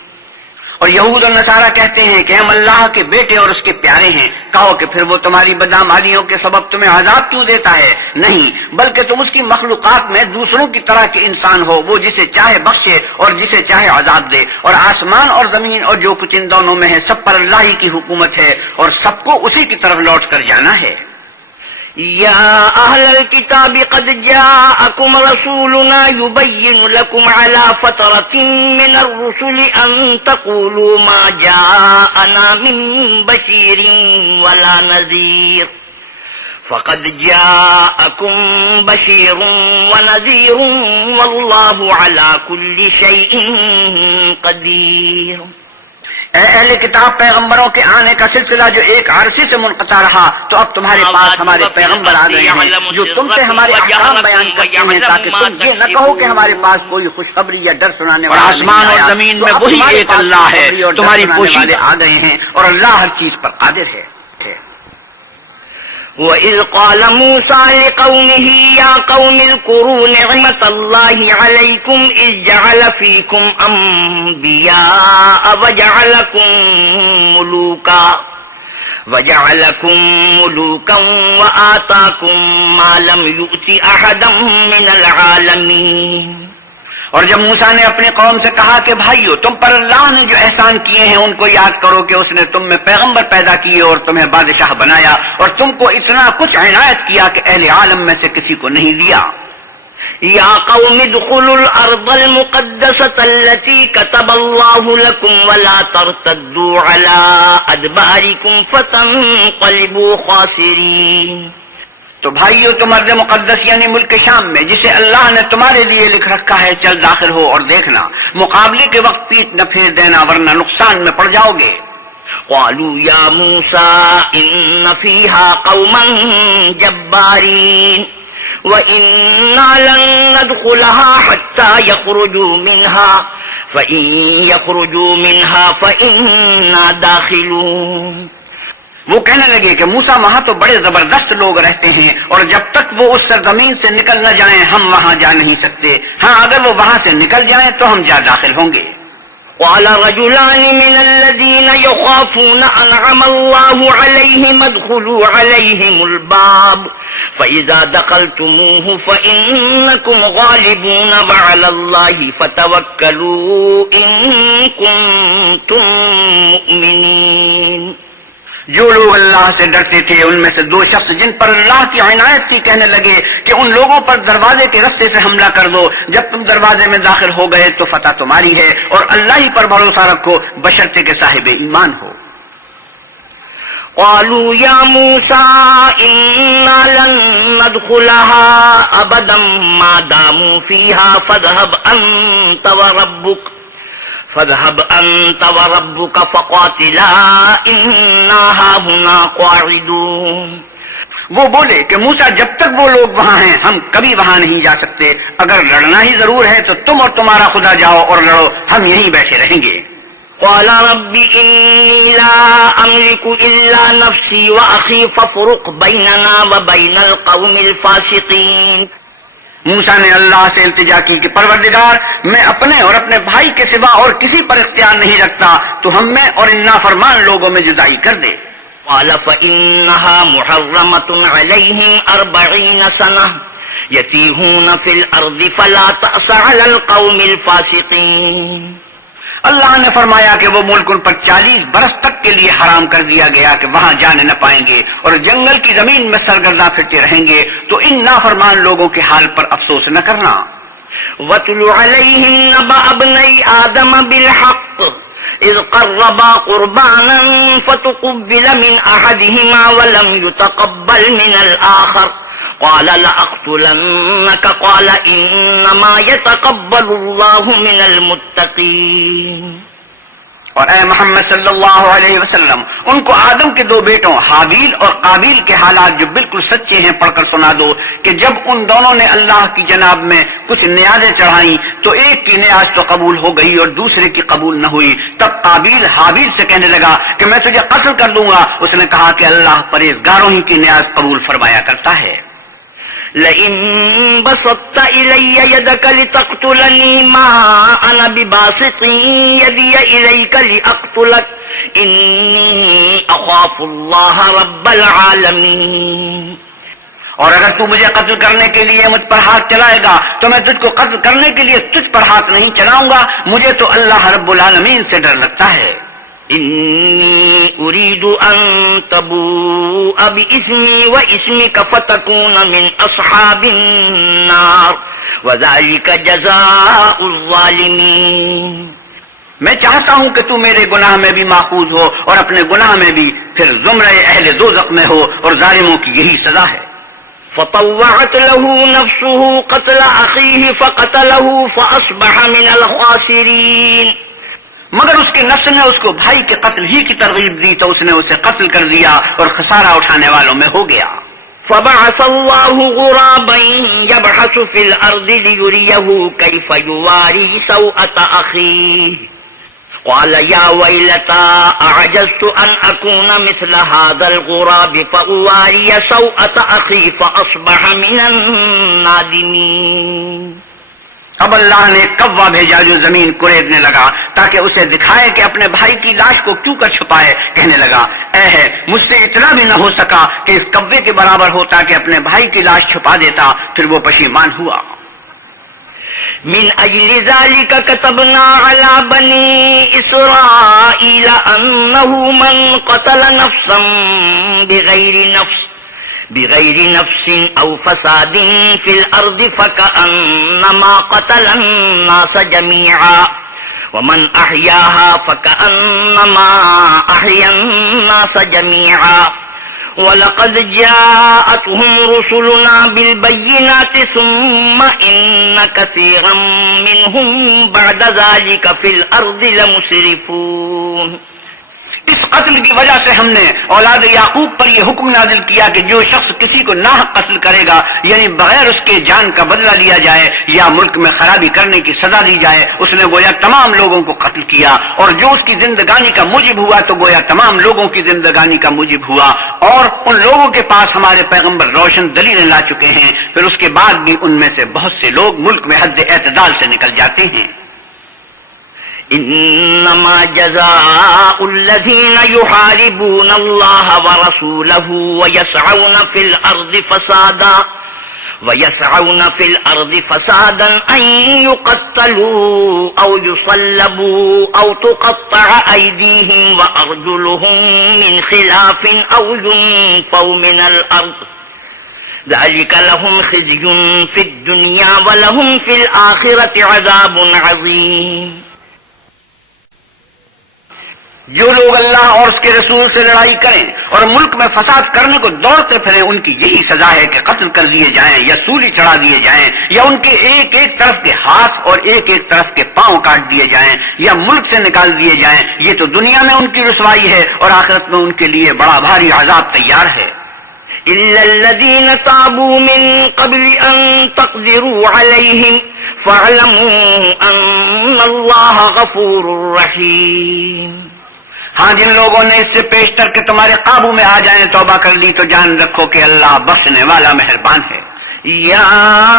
اور یہود اور نصارہ کہتے ہیں کہ ہم اللہ کے بیٹے اور اس کے پیارے ہیں. کہو کہ پھر وہ تمہاری بدعمالیوں کے سبب تمہیں عذاب کیوں دیتا ہے؟ نہیں بلکہ تم اس کی مخلوقات میں دوسروں کی طرح کے انسان ہو. وہ جسے چاہے بخشے اور جسے چاہے عذاب دے. اور آسمان اور زمین اور جو کچھ ان دونوں میں ہے سب پر اللہ ہی کی حکومت ہے اور سب کو اسی کی طرف لوٹ کر جانا ہے. يا أهل الكتاب قد جاءكم رسولنا يبين لكم على فترة من الرسل أن تقولوا ما جاءنا من بشير ولا نذير فقد جاءكم بشير ونذير والله على كل شيء قدير. اے اہل کتاب، پیغمبروں کے آنے کا سلسلہ جو ایک عرصے سے منقطع رہا، تو اب تمہارے پاس ہمارے پیغمبر آ گئے ہیں جو تم سے ہمارے احکام بیان کرتے ہیں، تاکہ تم یہ نہ کہو کہ ہمارے پاس کوئی خوشخبری یا ڈر سنانے والا نہیں آیا. آسمان اور زمین میں وہی ایک اللہ ہے، تمہاری پوشیدہ آ گئے ہیں اور اللہ ہر چیز پر قادر ہے. وَإِذْ قَالَ مُوسَى لِقَوْمِهِ يَا قَوْمِ اذْكُرُوا نِعْمَةَ اللَّهِ عَلَيْكُمْ إِذْ جَعَلَ فِيكُمْ أَنْبِيَاءَ وَجَعَلَكُمْ مُلُوكًا وَآتَاكُمْ مَا لَمْ يُؤْتِ أَحَدًا مِنَ الْعَالَمِينَ. اور جب موسیٰ نے اپنی قوم سے کہا کہ بھائیو، تم پر اللہ نے جو احسان کیے ہیں ان کو یاد کرو کہ اس نے تم میں پیغمبر پیدا کیے اور تمہیں بادشاہ بنایا اور تم کو اتنا کچھ عنایت کیا کہ اہل عالم میں سے کسی کو نہیں دیا. یا قوم ادخلوا الارض المقدسة التي كتب الله لكم ولا ترتدوا على ادباركم فتنقلبوا خاسرين. تو بھائیو، تم ارض مقدس یعنی ملک شام میں جسے اللہ نے تمہارے لیے لکھ رکھا ہے چل داخل ہو اور دیکھنا، مقابلے کے وقت پیٹ نہ پھیر دینا ورنہ نقصان میں پڑ جاؤ گے. قالوا يا موسى إن فيها قوما جبارين وإنا لن ندخلها حتى يخرجوا منها فإن يخرجوا منها فإنا داخلون. وہ کہنے لگے کہ موسیٰ وہاں تو بڑے زبردست لوگ رہتے ہیں اور جب تک وہ اس سرزمین سے نکل نہ جائیں ہم وہاں جا نہیں سکتے. ہاں اگر وہ وہاں سے نکل جائیں تو ہم جا داخل ہوں گے. قال رجلان من الذين يخافون أنعم الله عليهم ادخلوا عليهم الباب فإذا دخلتموه فإنكم غالبون وعلى الله فتوكلوا إن كنتم مؤمنين. جو لوگ اللہ سے ڈرتے تھے ان میں سے دو شخص جن پر اللہ کی عنایت تھی کہنے لگے کہ ان لوگوں پر دروازے کے رستے سے حملہ کر دو، جب تم دروازے میں داخل ہو گئے تو فتح تمہاری ہے اور اللہ ہی پر بھروسہ رکھو بشرطے کے صاحب ایمان ہو. قالوا يا موسى إنا لن ندخلها أبدا ما داموا فيها فاذهب أنت وربك فقاتلا إنا هاهنا قاعدون. وہ بولے کہ موسیٰ جب تک وہ لوگ وہاں ہیں ہم کبھی وہاں نہیں جا سکتے، اگر لڑنا ہی ضرور ہے تو تم اور تمہارا خدا جاؤ اور لڑو، ہم یہیں بیٹھے رہیں گے. قال رب إني لا أملك إلا نفسي وأخي فافرق بيننا وبين القوم الفاسقين. موسیٰ نے اللہ سے التجا کی کہ پروردگار، میں اپنے اور اپنے بھائی کے سوا اور کسی پر اختیار نہیں رکھتا، تو ہم میں اور ان نافرمان لوگوں میں جدائی کر دے. قال فإنها محرمة عليهم 40 سنة يتيهون في الأرض فلا تأس على القوم الفاسقين. اللہ نے فرمایا کہ وہ ملک ان پر 40 برس تک کے لیے حرام کر دیا گیا کہ وہاں جانے نہ پائیں گے اور جنگل کی زمین میں سرگرداں پھرتے رہیں گے، تو ان نافرمان لوگوں کے حال پر افسوس نہ کرنا. وَاتْلُ عَلَيْهِمْ نَبَأَ ابْنَيْ آدَمَ بِالْحَقِّ إِذْ قَرَّبَا قُرْبَانًا فَتُقُبِّلَ مِنْ أَحَدِهِمَا وَلَمْ يُتَقَبَّلْ مِنَ الْآخَرِ قال لأقتلنك قال إنما يتقبل الله من المتقين. اور اے محمد صلی اللہ علیہ وسلم ان کو آدم کے 2 بیٹوں حابیل اور قابیل کے حالات جو بالکل سچے ہیں پڑھ کر سنا دو کہ جب ان دونوں نے اللہ کی جناب میں کچھ نیازیں چڑھائیں تو ایک کی نیاز تو قبول ہو گئی اور دوسرے کی قبول نہ ہوئی. تب قابیل حابیل سے کہنے لگا کہ میں تجھے قتل کر دوں گا. اس نے کہا کہ اللہ پرہیزگاروں ہی کی نیاز قبول فرمایا کرتا ہے. لئن بسطت إلي يدك لتقتلني ما أنا بباسط يدي إليك لأقتلك إني أخاف الله رب العالمين. اور اگر تو مجھے قتل کرنے کے لیے مجھ پر ہاتھ چلائے گا تو میں تجھ کو قتل کرنے کے لیے تجھ پر ہاتھ نہیں چلاؤں گا، مجھے تو اللہ رب العالمین سے ڈر لگتا ہے. إني أريد أن تبوء بإسمي وإسمك فتكون من أصحاب النار وذلك جزاء الظالمين. میں چاہتا ہوں کہ تو میرے گناہ میں بھی ماخوذ ہو اور اپنے گناہ میں بھی، پھر زمرہ اہل دوزخ میں ہو، اور ظالموں کی یہی سزا ہے. فطوعت له نفسه قتل أخيه فقتله فأصبح من الخاسرين. مگر اس کے نفس نے اس کو بھائی کے قتل ہی کی ترغیب دی تو اس نے اسے قتل کر دیا اور خسارہ اٹھانے والوں میں ہو گیا. فبعث الله غرابا يبحث في الأرض ليريه كيف يواري سوءة أخيه قال يا ويلتى أعجزت أن أكون مثل هذا الغراب فأواري سوءة أخي فأصبح من النادمين. اب اللہ نے کوا بھیجا جو زمین کریدنے لگا تاکہ اسے دکھائے کہ اپنے بھائی کی لاش کو کیوں کر چھپائے. کہنے لگا اے ہے مجھ سے اتنا بھی نہ ہو سکا کہ اس کوے کے برابر ہوتا کہ اپنے بھائی کی لاش چھپا دیتا. پھر وہ پشیمان ہوا. من أجل ذلك كتبنا على بني إسرائيل أنه من قتل نفسا بغير نفس أو فساد في الأرض فكأنما قتل الناس جميعا ومن أحياها فكأنما أحيا الناس جميعا وَلَقَدْ جَاءَتْهُمْ رُسُلُنَا بِالْبَيِّنَاتِ ثُمَّ إِنَّ كَثِيرًا مِّنْهُمْ بَعْدَ ذَلِكَ فِي الْأَرْضِ لَمُسْرِفُونَ. اس قتل کی وجہ سے ہم نے اولاد یعقوب پر یہ حکم نازل کیا کہ جو شخص کسی کو ناحق قتل کرے گا، یعنی بغیر اس کے جان کا بدلہ لیا جائے یا ملک میں خرابی کرنے کی سزا دی جائے، اس نے گویا تمام لوگوں کو قتل کیا. اور جو اس کی زندگانی کا موجب ہوا تو گویا تمام لوگوں کی زندگانی کا موجب ہوا. اور ان لوگوں کے پاس ہمارے پیغمبر روشن دلیلیں لا چکے ہیں، پھر اس کے بعد بھی ان میں سے بہت سے لوگ ملک میں حد اعتدال سے نکل جاتے ہیں. انما جزاء الذين يحاربون الله ورسوله ويسعون في الارض فسادا ان يقتلوا او يصلبوا او تقطع ايديهم وارجلهم من خلاف او ينفوا من الارض ذلك لهم خزي في الدنيا ولهم في الاخرة عذاب عظيم. جو لوگ اللہ اور اس کے رسول سے لڑائی کریں اور ملک میں فساد کرنے کو دوڑتے پھریں، ان کی یہی سزا ہے کہ قتل کر دیے جائیں یا سولی چڑھا دیے جائیں یا ان کے ایک ایک طرف کے ہاتھ اور ایک ایک طرف کے پاؤں کاٹ دیے جائیں یا ملک سے نکال دیے جائیں. یہ تو دنیا میں ان کی رسوائی ہے اور آخرت میں ان کے لیے بڑا بھاری عذاب تیار ہے. إلا الذين تابوا من قبل أن تقدروا عليهم فاعلموا أن الله غفور رحيم. ہاں جن لوگوں نے اس سے پیشتر کے تمہارے قابو میں آ جائیں توبہ کر لی تو جان رکھو کہ اللہ بخشنے والا مہربان ہے. يا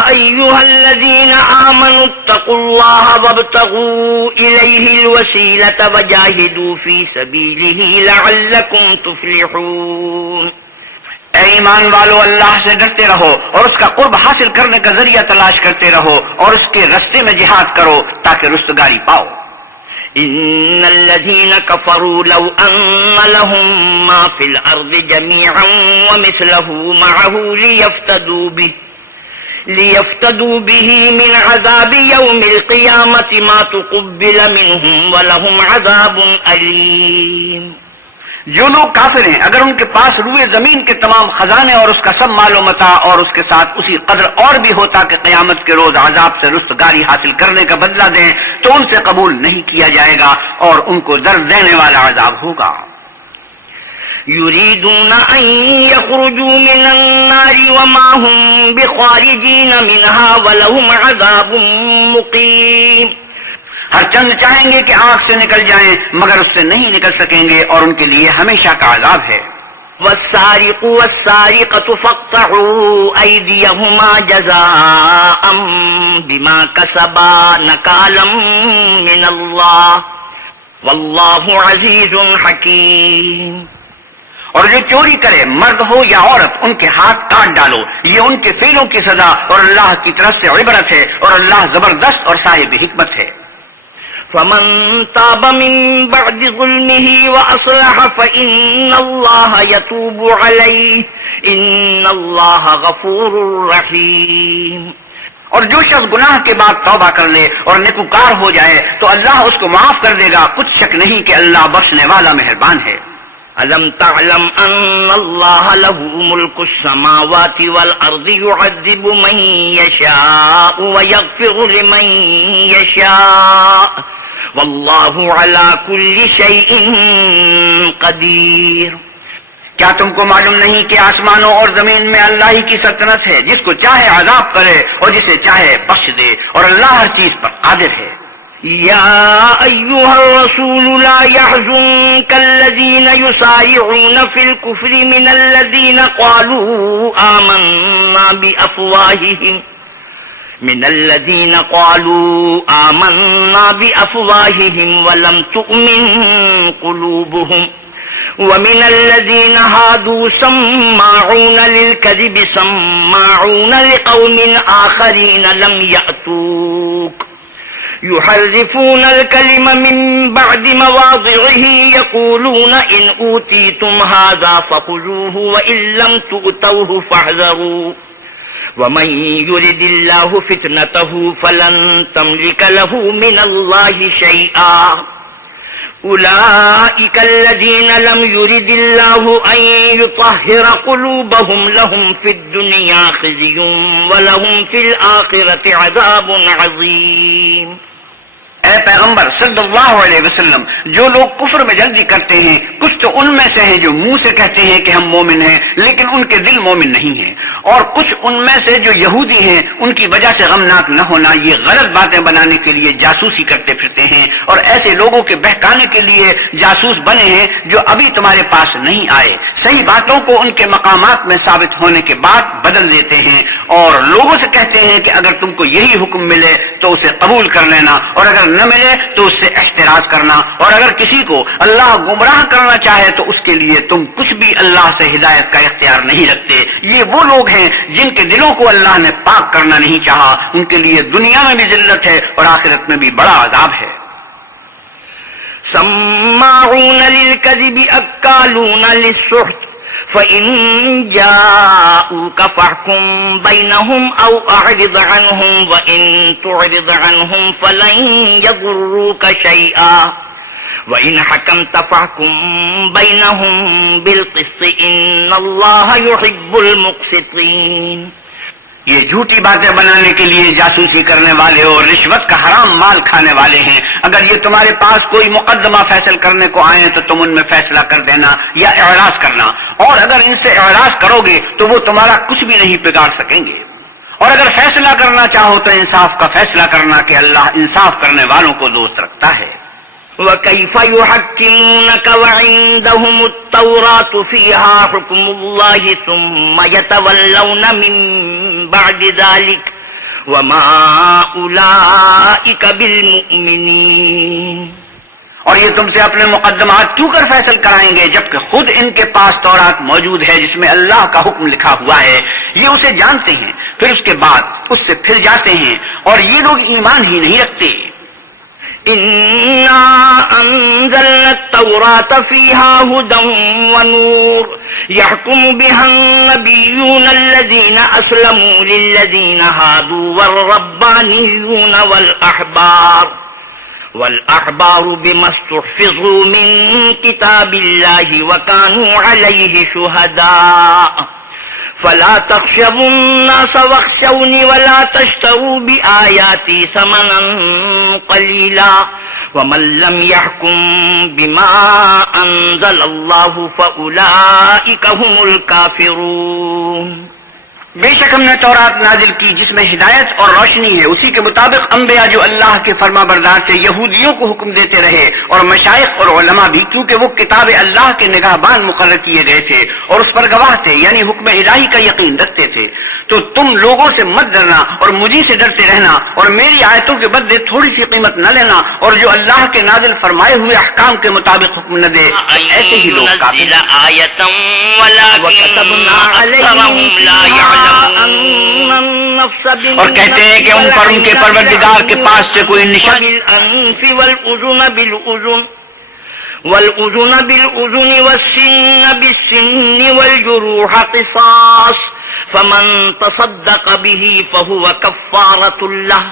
أيها الذين آمنوا اتقوا الله وابتغوا إليه الوسيلة وجاهدوا في سبيله لعلكم تفلحون. اے ایمان والو، اللہ سے ڈرتے رہو اور اس کا قرب حاصل کرنے کا ذریعہ تلاش کرتے رہو اور اس کے رستے میں جہاد کرو تاکہ رستگاری پاؤ. إن الذين كفروا لو أن لهم ما في الأرض جميعا ومثله معه ليفتدوا به من عذاب يوم القيامة ما تقبل منهم ولهم عذاب أليم. جو لوگ کافر ہیں اگر ان کے پاس روئے زمین کے تمام خزانے اور اس کا سب مال و متاع اور اس کے ساتھ اسی قدر اور بھی ہوتا کہ قیامت کے روز عذاب سے رستگاری حاصل کرنے کا بدلہ دیں تو ان سے قبول نہیں کیا جائے گا اور ان کو درد دینے والا عذاب ہوگا. يريدون أن يخرجوا من النار وما هم بخارجين منها ولهم عذاب مقيم. ہر چند چاہیں گے کہ آگ سے نکل جائیں مگر اس سے نہیں نکل سکیں گے اور ان کے لیے ہمیشہ کا عذاب ہے. والسارق والسارقة فاقطعوا أيديهما جزاء بما كسبا نكالا من الله والله عزيز حكيم. اور جو چوری کرے مرد ہو یا عورت ان کے ہاتھ کاٹ ڈالو، یہ ان کے فعلوں کی سزا اور اللہ کی طرف سے عبرت ہے اور اللہ زبردست اور صاحب حکمت ہے. فمن تاب من بعد ظلمه وأصلح فإن الله يتوب عليه إن الله غفور رحيم. اور جو شخص گناہ کے بعد توبہ کر لے اور نیکوکار ہو جائے تو اللہ اس کو معاف کر دے گا، کچھ شک نہیں کہ اللہ بخشنے والا مہربان ہے. ألم تعلم أن الله له ملك السماوات والأرض يعذب من يشاء ويغفر لمن يشاء والله على كل شيء قدير. کیا تم کو معلوم نہیں کہ آسمانوں اور زمین میں اللہ ہی کی سلطنت ہے، جس کو چاہے عذاب کرے اور جسے چاہے بخش دے، اور اللہ ہر چیز پر قادر ہے. يا أيها الرسول لا يحزنك الذين يسارعون في الكفر من الذين قالوا آمنا بأفواههم ولم تؤمن قلوبهم ومن الذين هادوا سماعون للكذب سماعون لقوم آخرين لم يأتوك يحرفون الكلم من بعد مواضعه يقولون إن أوتيتم هذا فخذوه وإن لم تؤتوه فاحذروا ومن يرد الله فتنته فلن تملك له من الله شيئا أولئك الذين لم يرد الله أن يطهر قلوبهم لهم في الدنيا خزي ولهم في الآخرة عذاب عظيم. اے پیغمبر صلی اللہ علیہ وسلم، جو لوگ کفر میں جلدی کرتے ہیں کچھ تو ان میں سے ہیں جو منہ سے کہتے ہیں کہ ہم مومن ہیں لیکن ان کے دل مومن نہیں ہیں، اور کچھ ان میں سے جو یہودی ہیں ان کی وجہ سے غمناک نہ ہونا یہ غلط باتیں بنانے کے لیے جاسوسی کرتے پھرتے ہیں، اور ایسے لوگوں کے بہکانے کے لیے جاسوس بنے ہیں جو ابھی تمہارے پاس نہیں آئے، صحیح باتوں کو ان کے مقامات میں ثابت ہونے کے بعد بدل دیتے ہیں، اور لوگوں سے کہتے ہیں کہ اگر تم کو یہی حکم ملے تو اسے قبول کر لینا، اور اگر نہ ملے تو اس سے احتراز کرنا، اور اگر کسی کو اللہ گمراہ کرنا چاہے تو اس کے لیے تم کچھ بھی اللہ سے ہدایت کا اختیار نہیں رکھتے. یہ وہ لوگ ہیں جن کے دلوں کو اللہ نے پاک کرنا نہیں چاہا، ان کے لیے دنیا میں بھی ذلت ہے اور آخرت میں بھی بڑا عذاب ہے. سماعون للكذب أكالون للسحت فإن جاءوك فاحكم بينهم أو أعرض عنهم وإن تعرض عنهم فلن يضروك شيئا وإن حكمت فاحكم بينهم بالقسط إن الله يحب المقسطين. یہ جھوٹی باتیں بنانے کے لیے جاسوسی کرنے والے اور رشوت کا حرام مال کھانے والے ہیں. اگر یہ تمہارے پاس کوئی مقدمہ فیصل کرنے کو آئے تو تم ان میں فیصلہ کر دینا یا اعراض کرنا، اور اگر ان سے اعراض کرو گے تو وہ تمہارا کچھ بھی نہیں بگاڑ سکیں گے، اور اگر فیصلہ کرنا چاہو تو انصاف کا فیصلہ کرنا کہ اللہ انصاف کرنے والوں کو دوست رکھتا ہے. وكيف يحكمونك وعندهم التوراة فيها حكم الله ثم يتولون من بعد ذلك وما أولئك بالمؤمنين. اور یہ تم سے اپنے مقدمات کیوں کر فیصل کرائیں گے جبکہ خود ان کے پاس تورات موجود ہے جس میں اللہ کا حکم لکھا ہوا ہے، یہ اسے جانتے ہیں، پھر اس کے بعد اس سے پھر جاتے ہیں، اور یہ لوگ ایمان ہی نہیں رکھتے. إنا أنزلنا التوراة فيها هدى ونور يحكم بها النبيون الذين أسلموا للذين هادوا والربانيون والأحبار بما استحفظوا من كتاب الله وكانوا عليه شهداء فلا تخشوا الناس واخشوني ولا تشتروا بآياتي ثمنا قليلا ومن لم يحكم بما أنزل الله فأولئك هم الكافرون. بے شک ہم نے تورات نازل کی جس میں ہدایت اور روشنی ہے، اسی کے مطابق انبیاء جو اللہ کے فرما بردار تھے یہودیوں کو حکم دیتے رہے، اور مشائخ اور علماء بھی، کیونکہ وہ کتاب اللہ کے نگہبان مقرر کیے گئے تھے اور اس پر گواہ تھے، یعنی حکم الہی کا یقین رکھتے تھے. تو تم لوگوں سے مت ڈرنا اور مجھے سے ڈرتے رہنا، اور میری آیتوں کے بدلے تھوڑی سی قیمت نہ لینا، اور جو اللہ کے نازل فرمائے ہوئے احکام کے مطابق حکم نہ دے ایسے ہی لوگ کافر ہیں. اور کہتے ہیں کہ ان پر ان کے پروردگار کے پاس سے کوئی نشان والأذن بالأذن والسن بالسن والجروح قصاص فمن تصدق به فهو كفارة له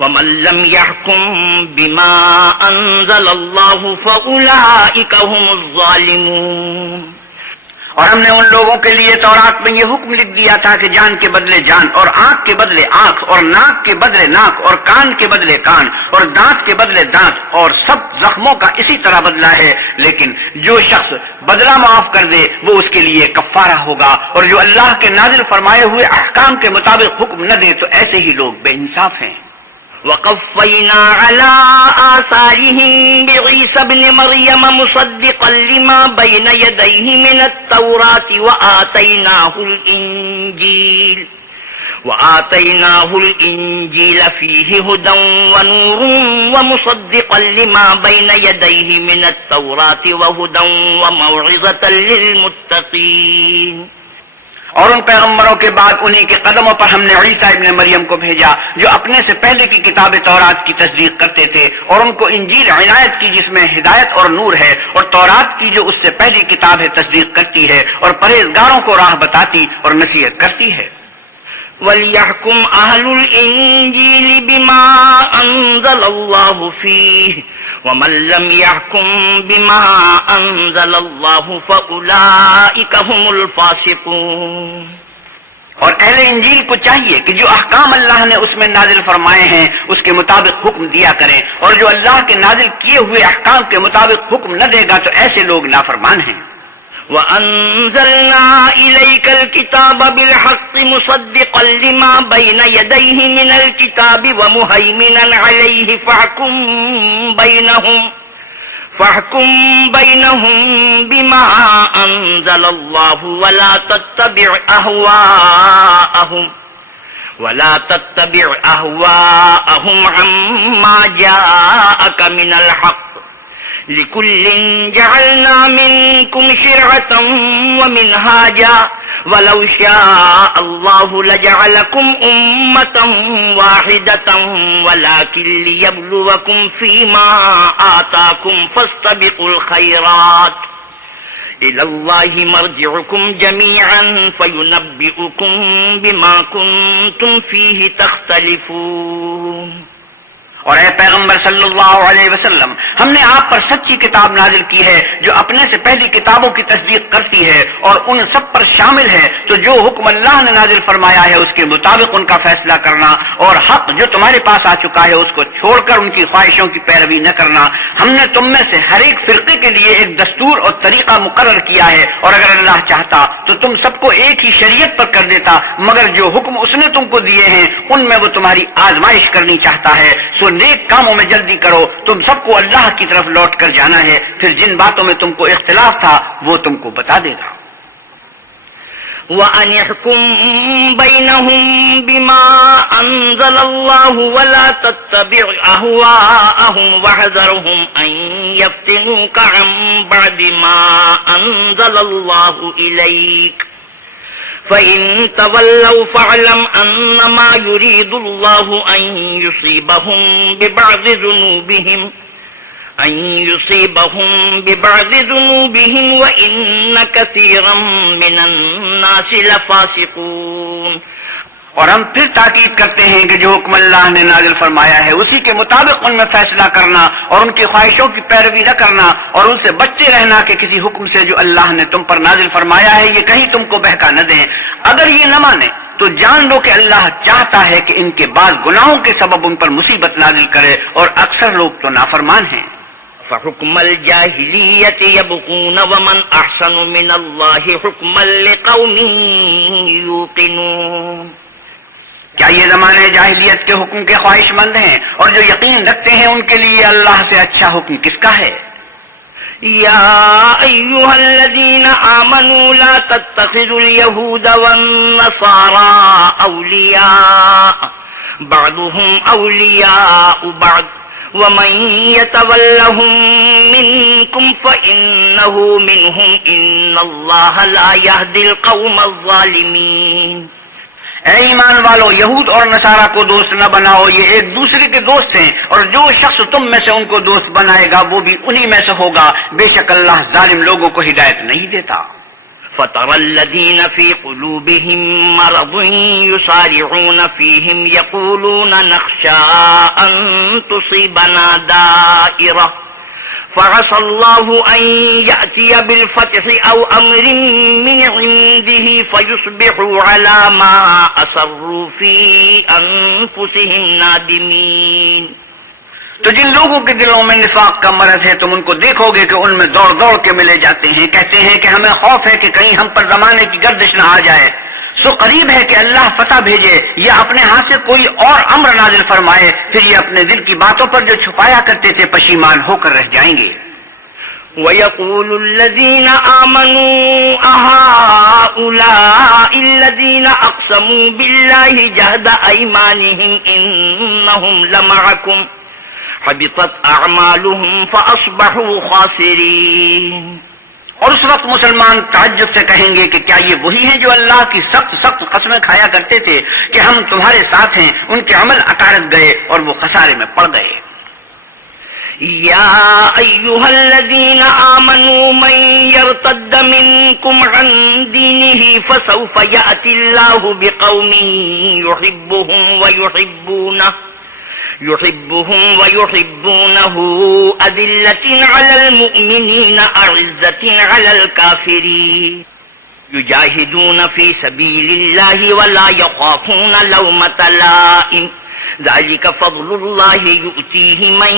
ومن لم يحكم بما أنزل الله فأولئك هم الظالمون. اور ہم نے ان لوگوں کے لیے تورات میں یہ حکم لکھ دیا تھا کہ جان کے بدلے جان، اور آنکھ کے بدلے آنکھ، اور ناک کے بدلے ناک، اور کان کے بدلے کان، اور دانت کے بدلے دانت، اور سب زخموں کا اسی طرح بدلہ ہے، لیکن جو شخص بدلہ معاف کر دے وہ اس کے لیے کفارہ ہوگا، اور جو اللہ کے نازل فرمائے ہوئے احکام کے مطابق حکم نہ دے تو ایسے ہی لوگ بے انصاف ہیں. وقفينا على آثارهم بعيسى ابن مريم مصدقا لما بين يديه من التوراة وآتيناه الإنجيل فيه هدى ونور ومصدقا لما بين يديه من التوراة وهدى وموعظة للمتقين. اور ان پیغمبروں کے بعد انہی کے قدموں پر ہم نے عیسیٰ ابن مریم کو بھیجا جو اپنے سے پہلے کی کتاب تورات کی تصدیق کرتے تھے، اور ان کو انجیل عنایت کی جس میں ہدایت اور نور ہے، اور تورات کی جو اس سے پہلی کتاب ہے تصدیق کرتی ہے اور پرہیزگاروں کو راہ بتاتی اور نصیحت کرتی ہے. وَلْيَحْكُمْ أَهْلُ الْإِنجِيلِ بِمَا أَنزَلَ اللَّهُ فِيهِ وَمَنْ لَمْ يَحْكُمْ بِمَا أَنزَلَ اللَّهُ فَأُولَئِكَ هُمُ الْفَاسِقُونَ. اور اہل انجیل کو چاہیے کہ جو احکام اللہ نے اس میں نازل فرمائے ہیں اس کے مطابق حکم دیا کریں، اور جو اللہ کے نازل کیے ہوئے احکام کے مطابق حکم نہ دے گا تو ایسے لوگ نافرمان ہیں. وَأَنزَلْنَا إِلَيْكَ الْكِتَابَ بِالْحَقِّ مُصَدِّقًا لِمَا بَيْنَ يَدَيْهِ مِنَ الْكِتَابِ وَمُهَيْمِنًا عَلَيْهِ فَاحْكُم بَيْنَهُم بِمَا أَنزَلَ اللَّهُ وَلَا تَتَّبِعْ أَهْوَاءَهُمْ عَمَّا جَاءَكَ مِنَ الْحَقِّ لِكُلٍّ جَعَلْنَا مِنكُمْ شِرْعَةً وَمِنْهَاجًا وَلَوْ شَاءَ اللَّهُ لَجَعَلَكُمْ أُمَّةً وَاحِدَةً وَلَكِنْ لِيَبْلُوَكُمْ فِيمَا آتَاكُمْ فَاسْتَبِقُوا الْخَيْرَاتِ إِلَى اللَّهِ مَرْجِعُكُمْ جَمِيعًا فَيُنَبِّئُكُم بِمَا كُنتُمْ فِيهِ تَخْتَلِفُونَ. اور اے پیغمبر صلی اللہ علیہ وسلم، ہم نے آپ پر سچی کتاب نازل کی ہے جو اپنے سے پہلی کتابوں کی تصدیق کرتی ہے اور ان سب پر شامل ہے، تو جو حکم اللہ نے نازل فرمایا ہے اس کے مطابق ان کا فیصلہ کرنا، اور حق جو تمہارے پاس آ چکا ہے اس کو چھوڑ کر ان کی خواہشوں کی پیروی نہ کرنا. ہم نے تم میں سے ہر ایک فرقے کے لیے ایک دستور اور طریقہ مقرر کیا ہے، اور اگر اللہ چاہتا تو تم سب کو ایک ہی شریعت پر کر دیتا، مگر جو حکم اس نے تم کو دیے ہیں ان میں وہ تمہاری آزمائش کرنی چاہتا ہے. سو نیک کاموں میں جلدی کرو، تم سب کو اللہ کی طرف لوٹ کر جانا ہے، پھر جن باتوں میں تم کو اختلاف تھا وہ تم کو بتا دے گا. وَأَنِ احْكُم بَيْنَهُم بِمَا أَنزَلَ اللَّهُ وَلَا تَتَّبِعْ أَهْوَاءَهُمْ وَاحْذَرْهُمْ أَن يَفْتِنُوكَ عَن بَعْدِ مَا أَنزَلَ اللَّهُ إِلَيْكَ فَإِن تَوَلَّوْا فَاعْلَمْ أَنَّمَا يُرِيدُ اللَّهُ أَن يُصِيبَهُم بِبَعْضِ ذُنُوبِهِمْ وَإِنَّ كَثِيرًا مِّنَ النَّاسِ لَفَاسِقُونَ. اور ہم پھر تاکید کرتے ہیں کہ جو حکم اللہ نے نازل فرمایا ہے اسی کے مطابق ان میں فیصلہ کرنا اور ان کی خواہشوں کی پیروی نہ کرنا، اور ان سے بچتے رہنا کہ کسی حکم سے جو اللہ نے تم پر نازل فرمایا ہے یہ کہیں تم کو بہکا نہ دیں. اگر یہ نہ مانے تو جان لو کہ اللہ چاہتا ہے کہ ان کے بعض گناہوں کے سبب ان پر مصیبت نازل کرے، اور اکثر لوگ تو نافرمان ہیں. فَحُكْمَ الْجَاهِلِيَّةِ يَبْغُونَ وَمَنْ أَحْسَنُ مِنَ اللَّهِ حُكْمًا لِقَوْمٍ يُوقِنُونَ. کیا یہ زمانے جاہلیت کے حکم کے خواہش مند ہیں، اور جو یقین رکھتے ہیں ان کے لیے اللہ سے اچھا حکم کس کا ہے؟ یا ایھا الذین آمنوا لا تتخذوا اليہود والنصارى اولیاء بعضهم اولیاء بعض ومن يتولهم منكم فإنه منهم إن الله لا يهدي القوم الظالمين. اے ایمان والو، یہود اور نصارہ کو دوست نہ بناؤ، یہ ایک دوسرے کے دوست ہیں، اور جو شخص تم میں سے ان کو دوست بنائے گا وہ بھی انہی میں سے ہوگا، بے شک اللہ ظالم لوگوں کو ہدایت نہیں دیتا۔ فَتَرَى الَّذِينَ فِي قُلُوبِهِم مَّرَضٌ يُسَارِعُونَ فِيهِمْ يَقُولُونَ نَخْشَىٰ أَن تُصِيبَنَا دَائِرَةٌ فَعَسَى اللَّهُ أَن يَأْتِيَ بِالْفَتْحِ أَوْ أَمْرٍ مِّنْ عِندِهِ فَيُصْبِحُوا عَلَىٰ مَا أَسَرُّوا فِي أَنفُسِهِمْ نَادِمِينَ۔ تو جن لوگوں کے دلوں میں نفاق کا مرض ہے تم ان کو دیکھو گے کہ ان میں دوڑ دوڑ کے ملے جاتے ہیں، کہتے ہیں کہ ہمیں خوف ہے کہ کہیں ہم پر زمانے کی گردش نہ آ جائے، سو قریب ہے کہ اللہ فتح بھیجے یا اپنے ہاتھ سے کوئی اور امر نازل فرمائے، پھر یہ اپنے دل کی باتوں پر جو چھپایا کرتے تھے پشیمان ہو کر رہ جائیں گے۔ وَيَقُولُ الَّذِينَ آمَنُوا أَهَٰؤُلَاءِ الَّذِينَ أَقْسَمُوا بِاللَّهِ جَهْدَ أَيْمَانِهِمْ إِنَّهُمْ لَمَعَكُمْ حَبِطَتْ أَعْمَالُهُمْ فَأَصْبَحُوا خَاسِرِينَ۔ اور اس وقت مسلمان تعجب سے کہیں گے کہ کیا یہ وہی ہیں جو اللہ کی سخت سخت قسمیں کھایا کرتے تھے کہ ہم تمہارے ساتھ ہیں، ان کے عمل اکارت گئے اور وہ خسارے میں پڑ گئے۔ يا أيها الذين آمنوا من يرتد منكم عن دينه فسوف يأتي الله بقوم يحبهم ويحبونه أذلة على المؤمنين أعزة على الكافرين يجاهدون في سبيل الله ولا يخافون لومة لائم ذلك فضل الله يؤتيه من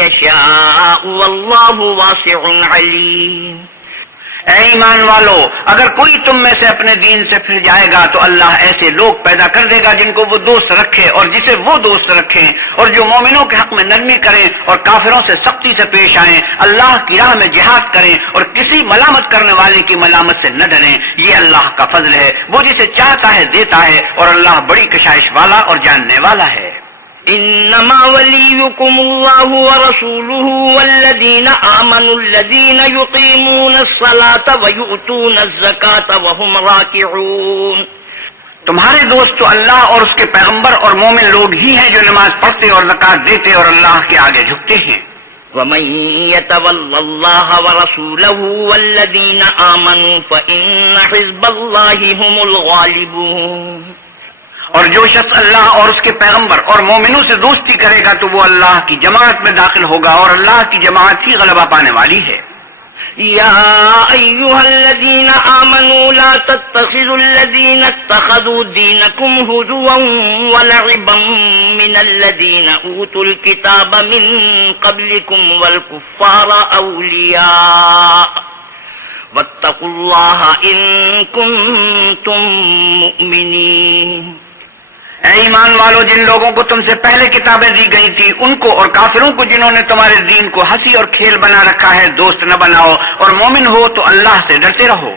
يشاء والله واسع عليم۔ اے ایمان والو، اگر کوئی تم میں سے اپنے دین سے پھر جائے گا تو اللہ ایسے لوگ پیدا کر دے گا جن کو وہ دوست رکھے اور جسے وہ دوست رکھیں، اور جو مومنوں کے حق میں نرمی کریں اور کافروں سے سختی سے پیش آئیں، اللہ کی راہ میں جہاد کریں اور کسی ملامت کرنے والے کی ملامت سے نہ ڈریں۔ یہ اللہ کا فضل ہے، وہ جسے چاہتا ہے دیتا ہے، اور اللہ بڑی کشائش والا اور جاننے والا ہے۔ انما وليكم الله ورسوله والذين آمنوا الذين يقيمون الصلاة ويؤتون الزكاة وهم راكعون۔ تمہارے دوست تو اللہ اور اس کے پیغمبر اور مومن لوگ ہی ہیں جو نماز پڑھتے اور زکات دیتے اور اللہ کے آگے جھکتے ہیں۔ ومن يتول الله ورسوله والذين آمنوا فإن حزب الله هم الغالبون۔ اور جو شخص اللہ اور اس کے پیغمبر اور مومنوں سے دوستی کرے گا تو وہ اللہ کی جماعت میں داخل ہوگا، اور اللہ کی جماعت ہی غلبہ پانے والی ہے۔ یا ایھا الذین آمنوا لا تتخذوا الذین اتخذوا دینکم ہزوا ولعبا من الذین اوتوا الکتاب من قبلکم والکفار اولیاء واتقوا اللہ ان کنتم مؤمنین۔ اے ایمان والو، جن لوگوں کو تم سے پہلے کتابیں دی گئی تھی ان کو اور کافروں کو جنہوں نے تمہارے دین کو ہنسی اور کھیل بنا رکھا ہے دوست نہ بناؤ، اور مومن ہو تو اللہ سے ڈرتے رہو۔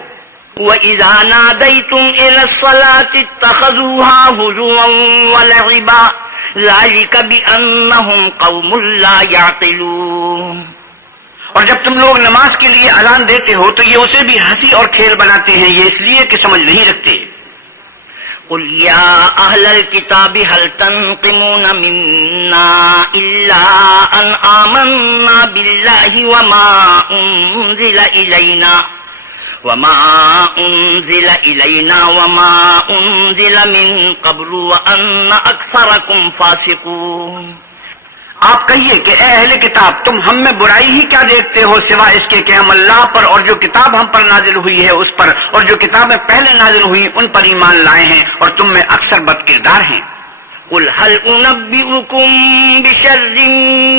وَإِذَا نَادَيْتُمْ إِلَى الصَّلَاةِ اتَّخَذُوهَا هُزُوًا وَلَعِبًا ذَلِكَ بِأَنَّهُمْ قَوْمٌ لَّا يَعْقِلُونَ۔ اور جب تم لوگ نماز کے لیے اعلان دیتے ہو تو یہ اسے بھی ہنسی اور کھیل بناتے ہیں، یہ اس لیے کہ سمجھ نہیں رکھتے۔ قل يا أهل الكتاب هل تنقمون منا إلا أن آمنا بالله وما أنزل إلينا وما أنزل من قبل وأن أكثركم فاسقون۔ آپ کہیے کہ اے اہل کتاب، تم ہم میں برائی ہی کیا دیکھتے ہو سوا اس کے کہ ہم اللہ پر اور جو کتاب ہم پر نازل ہوئی ہے اس پر اور جو کتابیں پہلے نازل ہوئی ان پر ایمان لائے ہیں، اور تم میں اکثر بد کردار ہیں۔ قل هل أنبئكم بشر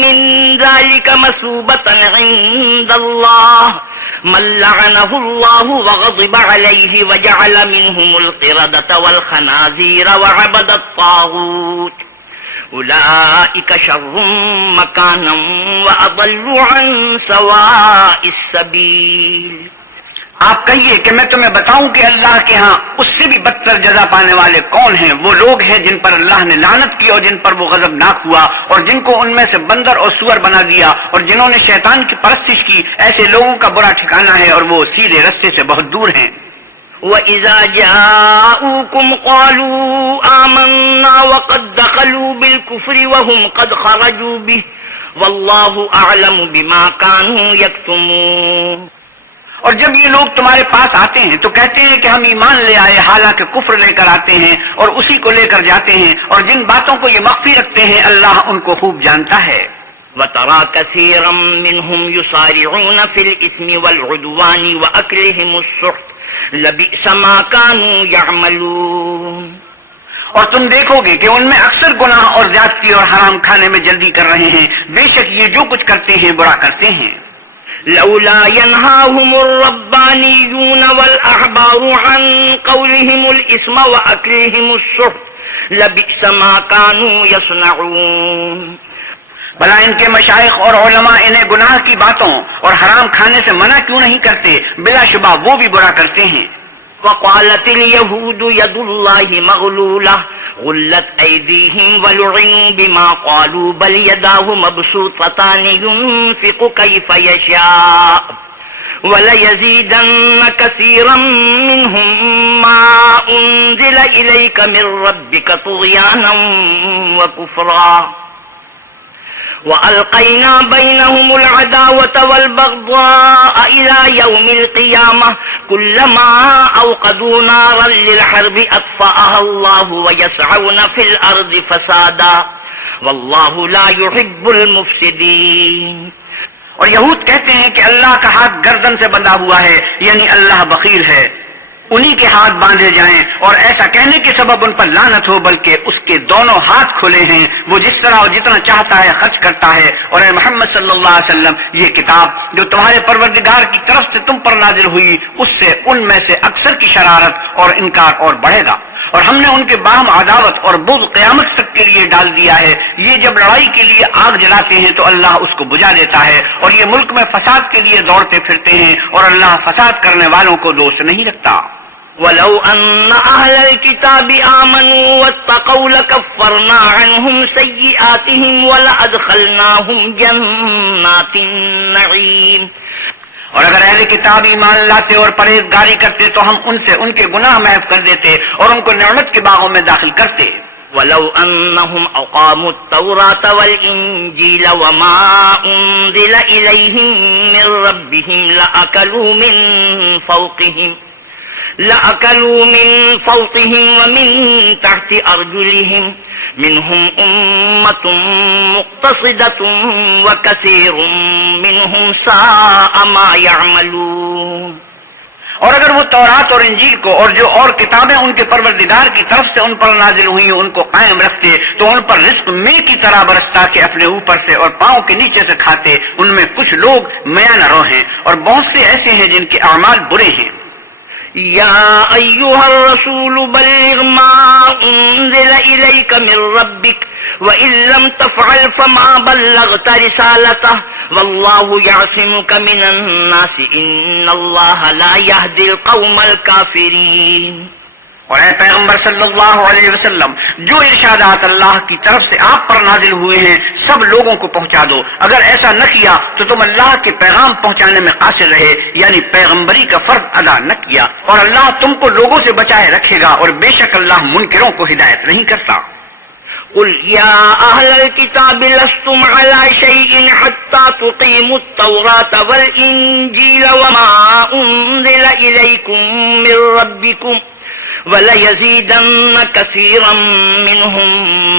من ذلك مثوبة عند الله من لعنه الله وغضب عليه وجعل منهم القردة والخنازير وعبد الطاغوت أولئك شر مكانا وأضل عن سواء السبيل۔ آپ کہیے کہ میں تمہیں بتاؤں کہ اللہ کے ہاں اس سے بھی بدتر جزا پانے والے کون ہیں؟ وہ لوگ ہیں جن پر اللہ نے لعنت کی اور جن پر وہ غضبناک ہوا، اور جن کو ان میں سے بندر اور سور بنا دیا، اور جنہوں نے شیطان کی پرستش کی، ایسے لوگوں کا برا ٹھکانہ ہے اور وہ سیدھے رستے سے بہت دور ہیں۔ وَإِذَا جَاءُوكُمْ قَالُوا آمَنَّا وَقَدْ دَخَلُوا بِالْكُفْرِ وَهُمْ قَدْ خَرَجُوا بِهِ وَاللَّهُ أَعْلَمُ بِمَا كَانُوا يَكْتُمُونَ۔ اور جب یہ لوگ تمہارے پاس آتے ہیں تو کہتے ہیں کہ ہم ایمان لے آئے، حالانکہ کفر لے کر آتے ہیں اور اسی کو لے کر جاتے ہیں، اور جن باتوں کو یہ مخفی رکھتے ہیں اللہ ان کو خوب جانتا ہے۔ وَتَرَى كَثِيرًا مِّنْهُمْ يُسَارِعُونَ فِي الْإِثْمِ وَالْعُدْوَانِ وَأَكْلِهِمُ السُّحْتَ لَبِئْسَ مَا كَانُوا يَعْمَلُونَ۔ اور تم دیکھو گے کہ ان میں اکثر گناہ اور زیادتی اور حرام کھانے میں جلدی کر رہے ہیں، بے شک یہ جو کچھ کرتے ہیں برا کرتے ہیں۔ لولا ينهاهم الربانيون والأحبار عن قولهم الإثم وأكلهم السحت لبئس ما كانوا يصنعون۔ بھلا ان کے مشائخ اور علماء انہیں گناہ کی باتوں اور حرام کھانے سے منع کیوں نہیں کرتے؟ بلا شبہ وہ بھی برا کرتے ہیں۔ وقالت اليهود يد الله مغلولة غلت أيديهم ولعنوا بما قالوا بل يداه مبسوطتان ينفق كيف يشاء وليزيدن كثيرا منهم ما أنزل إليك من ربك طغيانا وكفرا وَأَلْقَيْنَا بَيْنَهُمُ الْعَدَاوَةَ وَالْبَغْضَاءَ إِلَى يَوْمِ الْقِيَامَةِ كُلَّمَا أَوْقَدُوا نَارًا لِلْحَرْبِ أَطْفَأَهَا اللَّهُ وَيَسْعَوْنَ فِي الْأَرْضِ فَسَادًا وَاللَّهُ لَا يُحِبُّ الْمُفْسِدِينَ۔ اور یہود کہتے ہیں کہ اللہ کا ہاتھ گردن سے بندھا ہوا ہے، یعنی اللہ بخیل ہے، انہی کے ہاتھ باندھے جائیں، اور ایسا کہنے کے سبب ان پر لعنت ہو، بلکہ اس کے دونوں ہاتھ کھلے ہیں، وہ جس طرح اور جتنا چاہتا ہے خرچ کرتا ہے۔ اور اے محمد صلی اللہ علیہ وسلم، یہ کتاب جو تمہارے پروردگار کی طرف سے تم پر نازل ہوئی، اس سے ان میں سے اکثر کی شرارت اور انکار اور بڑھے گا، اور ہم نے ان کے باہم عداوت اور بغض قیامت تک کے لیے ڈال دیا ہے۔ یہ جب لڑائی کے لیے آگ جلاتے ہیں تو اللہ اس کو بجھا دیتا ہے، اور یہ ملک میں فساد کے لیے دوڑتے پھرتے ہیں، اور اللہ فساد کرنے والوں کو دوست نہیں رکھتا۔ وَلَوْ أَنَّ أَهْلَ الْكِتَابِ آمَنُوا وَاتَّقَوْا لَكَفَّرْنَا عَنْهُمْ سَيِّئَاتِهِمْ وَلَأَدْخَلْنَاهُمْ جَنَّاتِ النَّعِيمِ۔ اور اگر اہل کتاب ایمان لاتے اور پرہیزگاری کرتے تو ہم ان سے ان کے گناہ محو کر دیتے اور ان کو نعمت کے باغوں میں داخل کرتے۔ وَلَوْ أَنَّهُمْ أَقَامُوا التَّوْرَاةَ وَالْإِنْجِيلَ وَمَا أُنْزِلَ إِلَيْهِمْ مِنْ رَبِّهِمْ لَأَكَلُوا مِنْ فَوْقِهِمْ وَمِنْ تَحْتِ أَرْجُلِهِمْ مِنْهُمْ أُمَّةٌ مُقْتَصِدَةٌ وَكَثِيرٌ مِنْهُمْ سَاءَ مَا يَعْمَلُونَ۔ اور اگر وہ تورات اور انجیل کو اور جو اور کتابیں ان کے پروردگار کی طرف سے ان پر نازل ہوئی ان کو قائم رکھتے تو ان پر رزق مے کی طرح برستا کہ اپنے اوپر سے اور پاؤں کے نیچے سے کھاتے۔ ان میں کچھ لوگ میانہ رو ہیں اور بہت سے ایسے ہیں جن کے اعمال برے ہیں۔ يا أيها الرسول بلغ ما أنزل إليك من ربك وإن لم تفعل فما بلغت رسالته والله يعصمك من الناس إن الله لا يهدي القوم الكافرين۔ اور اے پیغمبر صلی اللہ علیہ وسلم، جو ارشادات اللہ کی طرف سے آپ پر نازل ہوئے ہیں سب لوگوں کو پہنچا دو۔ اگر ایسا نہ کیا تو تم اللہ کے پیغام پہنچانے میں قاصر رہے، یعنی پیغمبری کا فرض ادا نہ کیا، اور اللہ تم کو لوگوں سے بچائے رکھے گا، اور بے شک اللہ منکروں کو ہدایت نہیں کرتا۔ قل يا أهل الكتاب لستم على شيء حتى تقيموا التوراة والإنجيل وما أنزل إليكم من ربكم وَلَيَزِيدَنَّ كَثِيرًا مِّنْهُمْ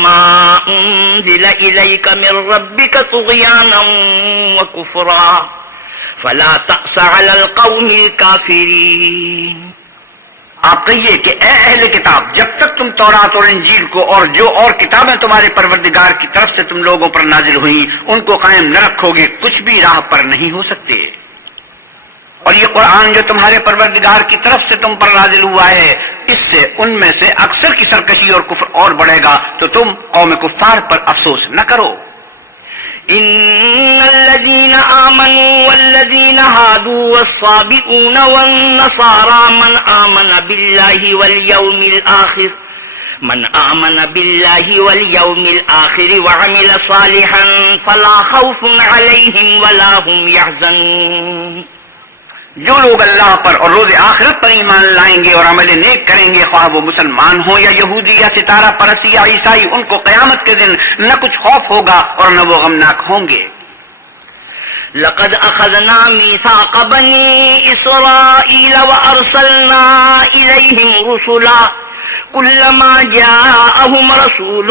مَا أُنزِلَ إِلَيْكَ مِن رَّبِّكَ طُغْيَانًا وَكُفْرًا فَلَا تَأْسَ عَلَى الْقَوْمِ الْكَافِرِينَ۔ آپ کہیے کہ اے اہل کتاب، جب تک تم تورات اور انجیل کو اور جو اور کتابیں تمہارے پروردگار کی طرف سے تم لوگوں پر نازل ہوئیں ان کو قائم نہ رکھو گے کچھ بھی راہ پر نہیں ہو سکتے۔ اور یہ قرآن جو تمہارے پروردگار کی طرف سے تم پر نازل ہوا ہے، اس سے ان میں سے اکثر کی سرکشی اور کفر اور بڑھے گا، تو تم قوم کفار پر افسوس نہ کرو۔ إن الذين آمنوا والذين هادوا والصابئون والنصارى من آمن بالله واليوم الآخر وعمل صالحا فلا خوف عليهم ولا هم يحزنون۔ جو لوگ اللہ پر اور روز آخرت پر ایمان لائیں گے اور عمل نیک کریں گے، خواہ وہ مسلمان ہوں یا یہودی یا ستارہ پرست یا عیسائی، ان کو قیامت کے دن نہ کچھ خوف ہوگا اور نہ وہ غمناک ہوں گے۔ لقد اخذنا ميثاق بني اسرائيل وارسلنا اليهم رسلا كلما جاءهم رسول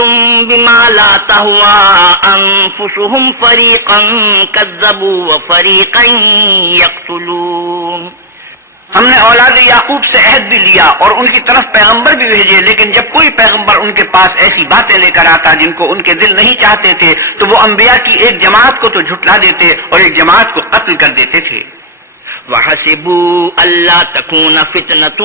بما لا تهوى انفسهم فريقا كذبوا وفريقا يقتلون۔ ہم نے اولاد یعقوب سے عہد بھی لیا اور ان کی طرف پیغمبر بھی بھیجے، لیکن جب کوئی پیغمبر ان کے پاس ایسی باتیں لے کر آتا جن کو ان کے دل نہیں چاہتے تھے تو وہ انبیاء کی ایک جماعت کو تو جھٹلا دیتے اور ایک جماعت کو قتل کر دیتے تھے۔ وحسبوا ألا تكون فتنة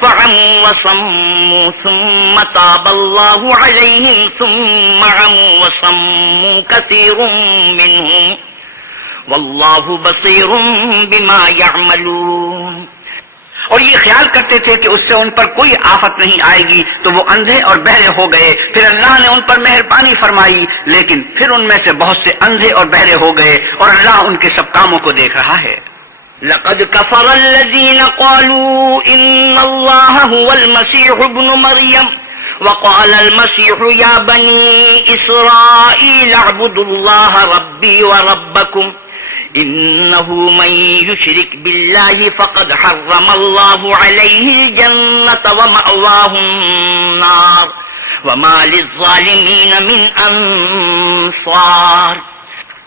فعموا وصموا ثم تاب الله عليهم ثم عموا وصموا كثير منهم والله بصير بما يعملون۔ اور یہ خیال کرتے تھے کہ اس سے ان پر کوئی آفت نہیں آئے گی تو وہ اندھے اور بہرے ہو گئے، پھر اللہ نے ان پر مہربانی فرمائی، لیکن پھر ان میں سے بہت سے اندھے اور بہرے ہو گئے اور اللہ ان کے سب کاموں کو دیکھ رہا ہے۔ لقد كفر الذين قالوا إن الله هو المسيح ابن مريم وقال المسيح يا بني إسرائيل اعبدوا الله ربي وربكم إنه من يشرك بالله فقد حرم الله عليه الجنة ومأواه النار وما للظالمين من أنصار۔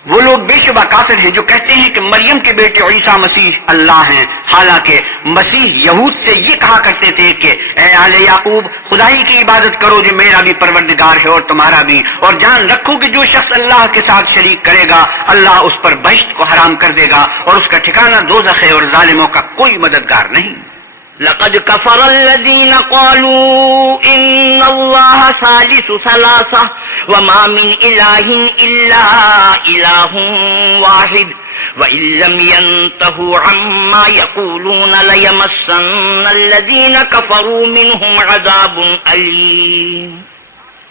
وہ لوگ بے شبہ کافر ہیں جو کہتے ہیں کہ مریم کے بیٹے عیسیٰ مسیح اللہ ہیں، حالانکہ مسیح یہود سے یہ کہا کرتے تھے کہ اے آل یعقوب خدائی کی عبادت کرو جو میرا بھی پروردگار ہے اور تمہارا بھی، اور جان رکھو کہ جو شخص اللہ کے ساتھ شریک کرے گا اللہ اس پر بہشت کو حرام کر دے گا اور اس کا ٹھکانہ دوزخ ہے اور ظالموں کا کوئی مددگار نہیں۔ لقد كفر الذين قالوا إن الله ثالث ثلاثة وما من إله إلا إله واحد وإن لم ينتهوا عما يقولون ليمسن الذين كفروا منهم عذاب أليم۔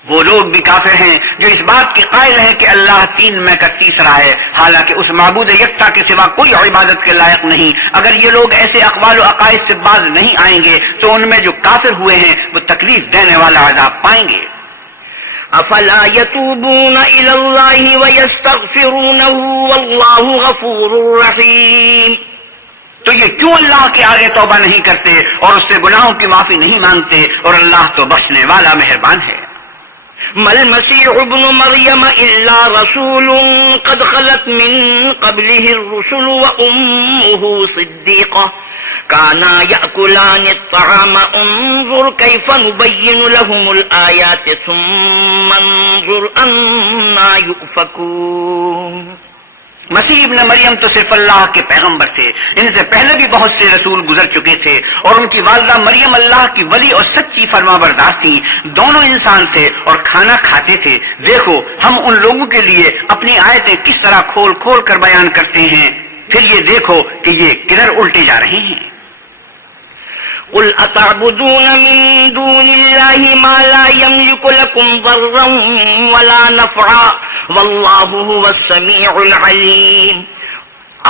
وہ لوگ بھی کافر ہیں جو اس بات کے قائل ہیں کہ اللہ تین میں کا تیسرا ہے، حالانکہ اس معبود یکتا کے سوا کوئی عبادت کے لائق نہیں۔ اگر یہ لوگ ایسے اقوال و عقائد سے باز نہیں آئیں گے تو ان میں جو کافر ہوئے ہیں وہ تکلیف دینے والا عذاب پائیں گے۔ افلا يتوبون الى الله ويستغفرونه والله غفور رحيم۔ تو یہ کیوں اللہ کے آگے توبہ نہیں کرتے اور اس سے گناہوں کی معافی نہیں مانگتے، اور اللہ تو بخشنے والا مہربان ہے۔ ما المسيح ابن مريم إلا رسول قد خلت من قبله الرسل وأمه صديقة كانا يأكلان الطعام انظر كيف نبين لهم الآيات ثم انظر أنا يؤفكون۔ مسیح ابن مریم تو صرف اللہ کے پیغمبر تھے، ان سے پہلے بھی بہت سے رسول گزر چکے تھے اور ان کی والدہ مریم اللہ کی ولی اور سچی فرما بردار تھیں، دونوں انسان تھے اور کھانا کھاتے تھے۔ دیکھو ہم ان لوگوں کے لیے اپنی آیتیں کس طرح کھول کھول کر بیان کرتے ہیں، پھر یہ دیکھو کہ یہ کدھر الٹے جا رہے ہیں۔ قل اتعبدون من دون الله ما لا يملك لكم ضرا ولا نفعا والله هو السميع العليم۔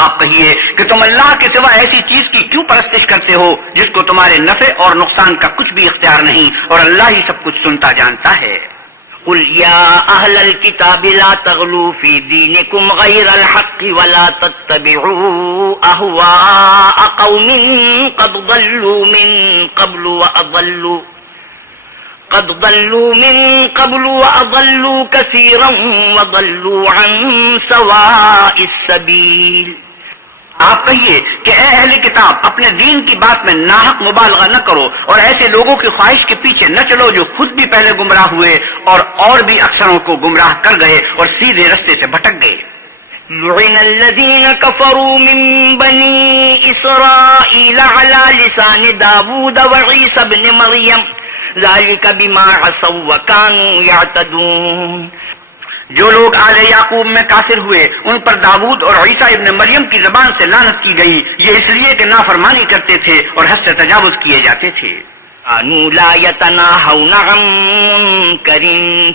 آپ کہیے کہ تم اللہ کے سوا ایسی چیز کی کیوں پرستش کرتے ہو جس کو تمہارے نفع اور نقصان کا کچھ بھی اختیار نہیں، اور اللہ ہی سب کچھ سنتا جانتا ہے۔ قل يا أهل الكتاب لا تغلوا في دينكم غير الحق ولا تتبعوا أهواء قوم قد ضلوا من قبل وأضلوا كثيرا وضلوا عن سواء السبيل۔ آپ کہیے کہ اے اہل کتاب اپنے دین کی بات میں ناحق مبالغہ نہ کرو اور ایسے لوگوں کی خواہش کے پیچھے نہ چلو جو خود بھی پہلے گمراہ ہوئے اور بھی اکثروں کو گمراہ کر گئے اور سیدھے رستے سے بھٹک گئے۔ لعن الذين كفروا من بني إسرائيل على لسان داود وعيسى ابن مريم ذلك بما عصوا وكانوا يعتدون۔ جو لوگ آل یعقوب میں کافر ہوئے ان پر داود اور عیسیٰ ابن مریم کی زبان سے لعنت کی گئی، یہ اس لیے کہ نافرمانی کرتے تھے اور حد سے تجاوز کیے جاتے تھے۔ كانوا لا يتناهون عن منكر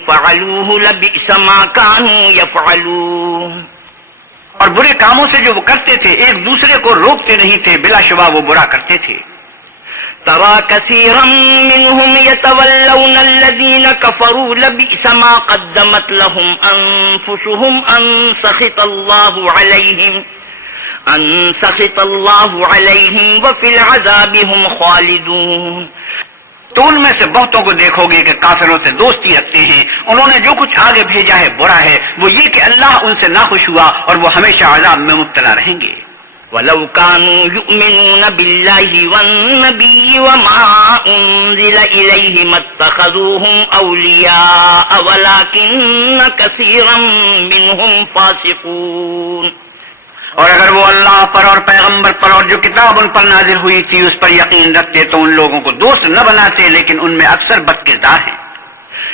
فعلوه لبئس ما كانوا يفعلون۔ اور برے کاموں سے جو وہ کرتے تھے ایک دوسرے کو روکتے نہیں تھے، بلا شبہ وہ برا کرتے تھے۔ ترى كثيرا منهم يتولون الذين كفروا لبئس ما قدمت لهم أنفسهم أن سخط الله عليهم وفي العذاب هم خالدون۔ تو ان میں سے بہتوں کو دیکھو گے کہ کافروں سے دوستی رکھتے ہیں، انہوں نے جو کچھ آگے بھیجا ہے برا ہے، وہ یہ کہ اللہ ان سے ناخوش ہوا اور وہ ہمیشہ عذاب میں مبتلا رہیں گے۔ وَلَوْ كَانُوا يُؤْمِنُونَ بِاللَّهِ وَالنَّبِيِّ وَمَا أُنزِلَ إِلَيْهِ مَا اتَّخَذُوهُمْ أَوْلِيَاءَ وَلَكِنَّ كَثِيرًا مِّنْهُمْ فَاسِقُونَ۔ اور اگر وہ اللہ پر اور پیغمبر پر اور جو کتاب ان پر نازل ہوئی تھی اس پر یقین رکھتے تو ان لوگوں کو دوست نہ بناتے، لیکن ان میں اکثر بد کردار ہیں۔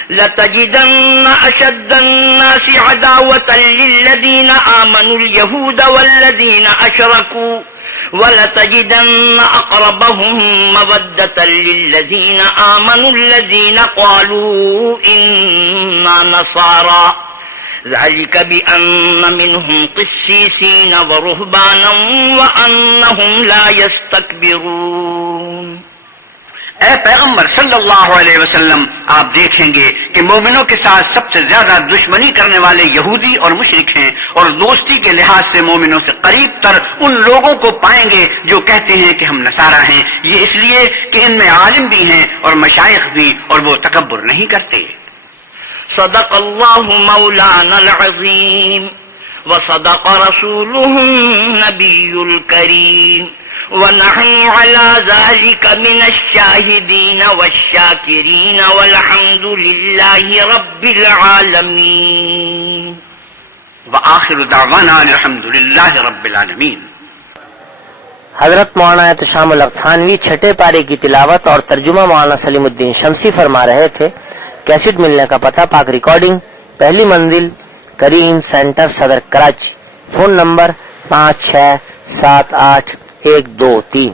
لَتَجِدَنَّ أَشَدَّ النَّاسِ عَدَاوَةً لِّلَّذِينَ آمَنُوا الْيَهُودَ وَالَّذِينَ أَشْرَكُوا وَلَتَجِدَنَّ أَقْرَبَهُم مَّوَدَّةً لِّلَّذِينَ آمَنُوا الَّذِينَ قَالُوا إِنَّا نَصَارَىٰ ذلك بأن منهم قسيسين ورهبانا وأنهم لا يستكبرون۔ اے پیغمبر صلی اللہ علیہ وسلم، آپ دیکھیں گے کہ مومنوں کے ساتھ سب سے زیادہ دشمنی کرنے والے یہودی اور مشرک ہیں، اور دوستی کے لحاظ سے مومنوں سے قریب تر ان لوگوں کو پائیں گے جو کہتے ہیں کہ ہم نصارہ ہیں، یہ اس لیے کہ ان میں عالم بھی ہیں اور مشائخ بھی، اور وہ تکبر نہیں کرتے۔ صدق اللہ مولانا العظیم وصدق رسوله النبی الکریم ونحن على ذلك من الشاہدین والشاکرین والحمد للہ رب العالمین۔ وآخر دعوانا الحمد للہ رب العالمین۔ حضرت مولانا احتشام الحق تھانوی چھٹے پارے کی تلاوت اور ترجمہ مولانا سلیم الدین شمسی فرما رہے تھے۔ کیسٹ ملنے کا پتہ پاک ریکارڈنگ، پہلی منزل، کریم سینٹر، صدر کراچی۔ Phone number 56781223۔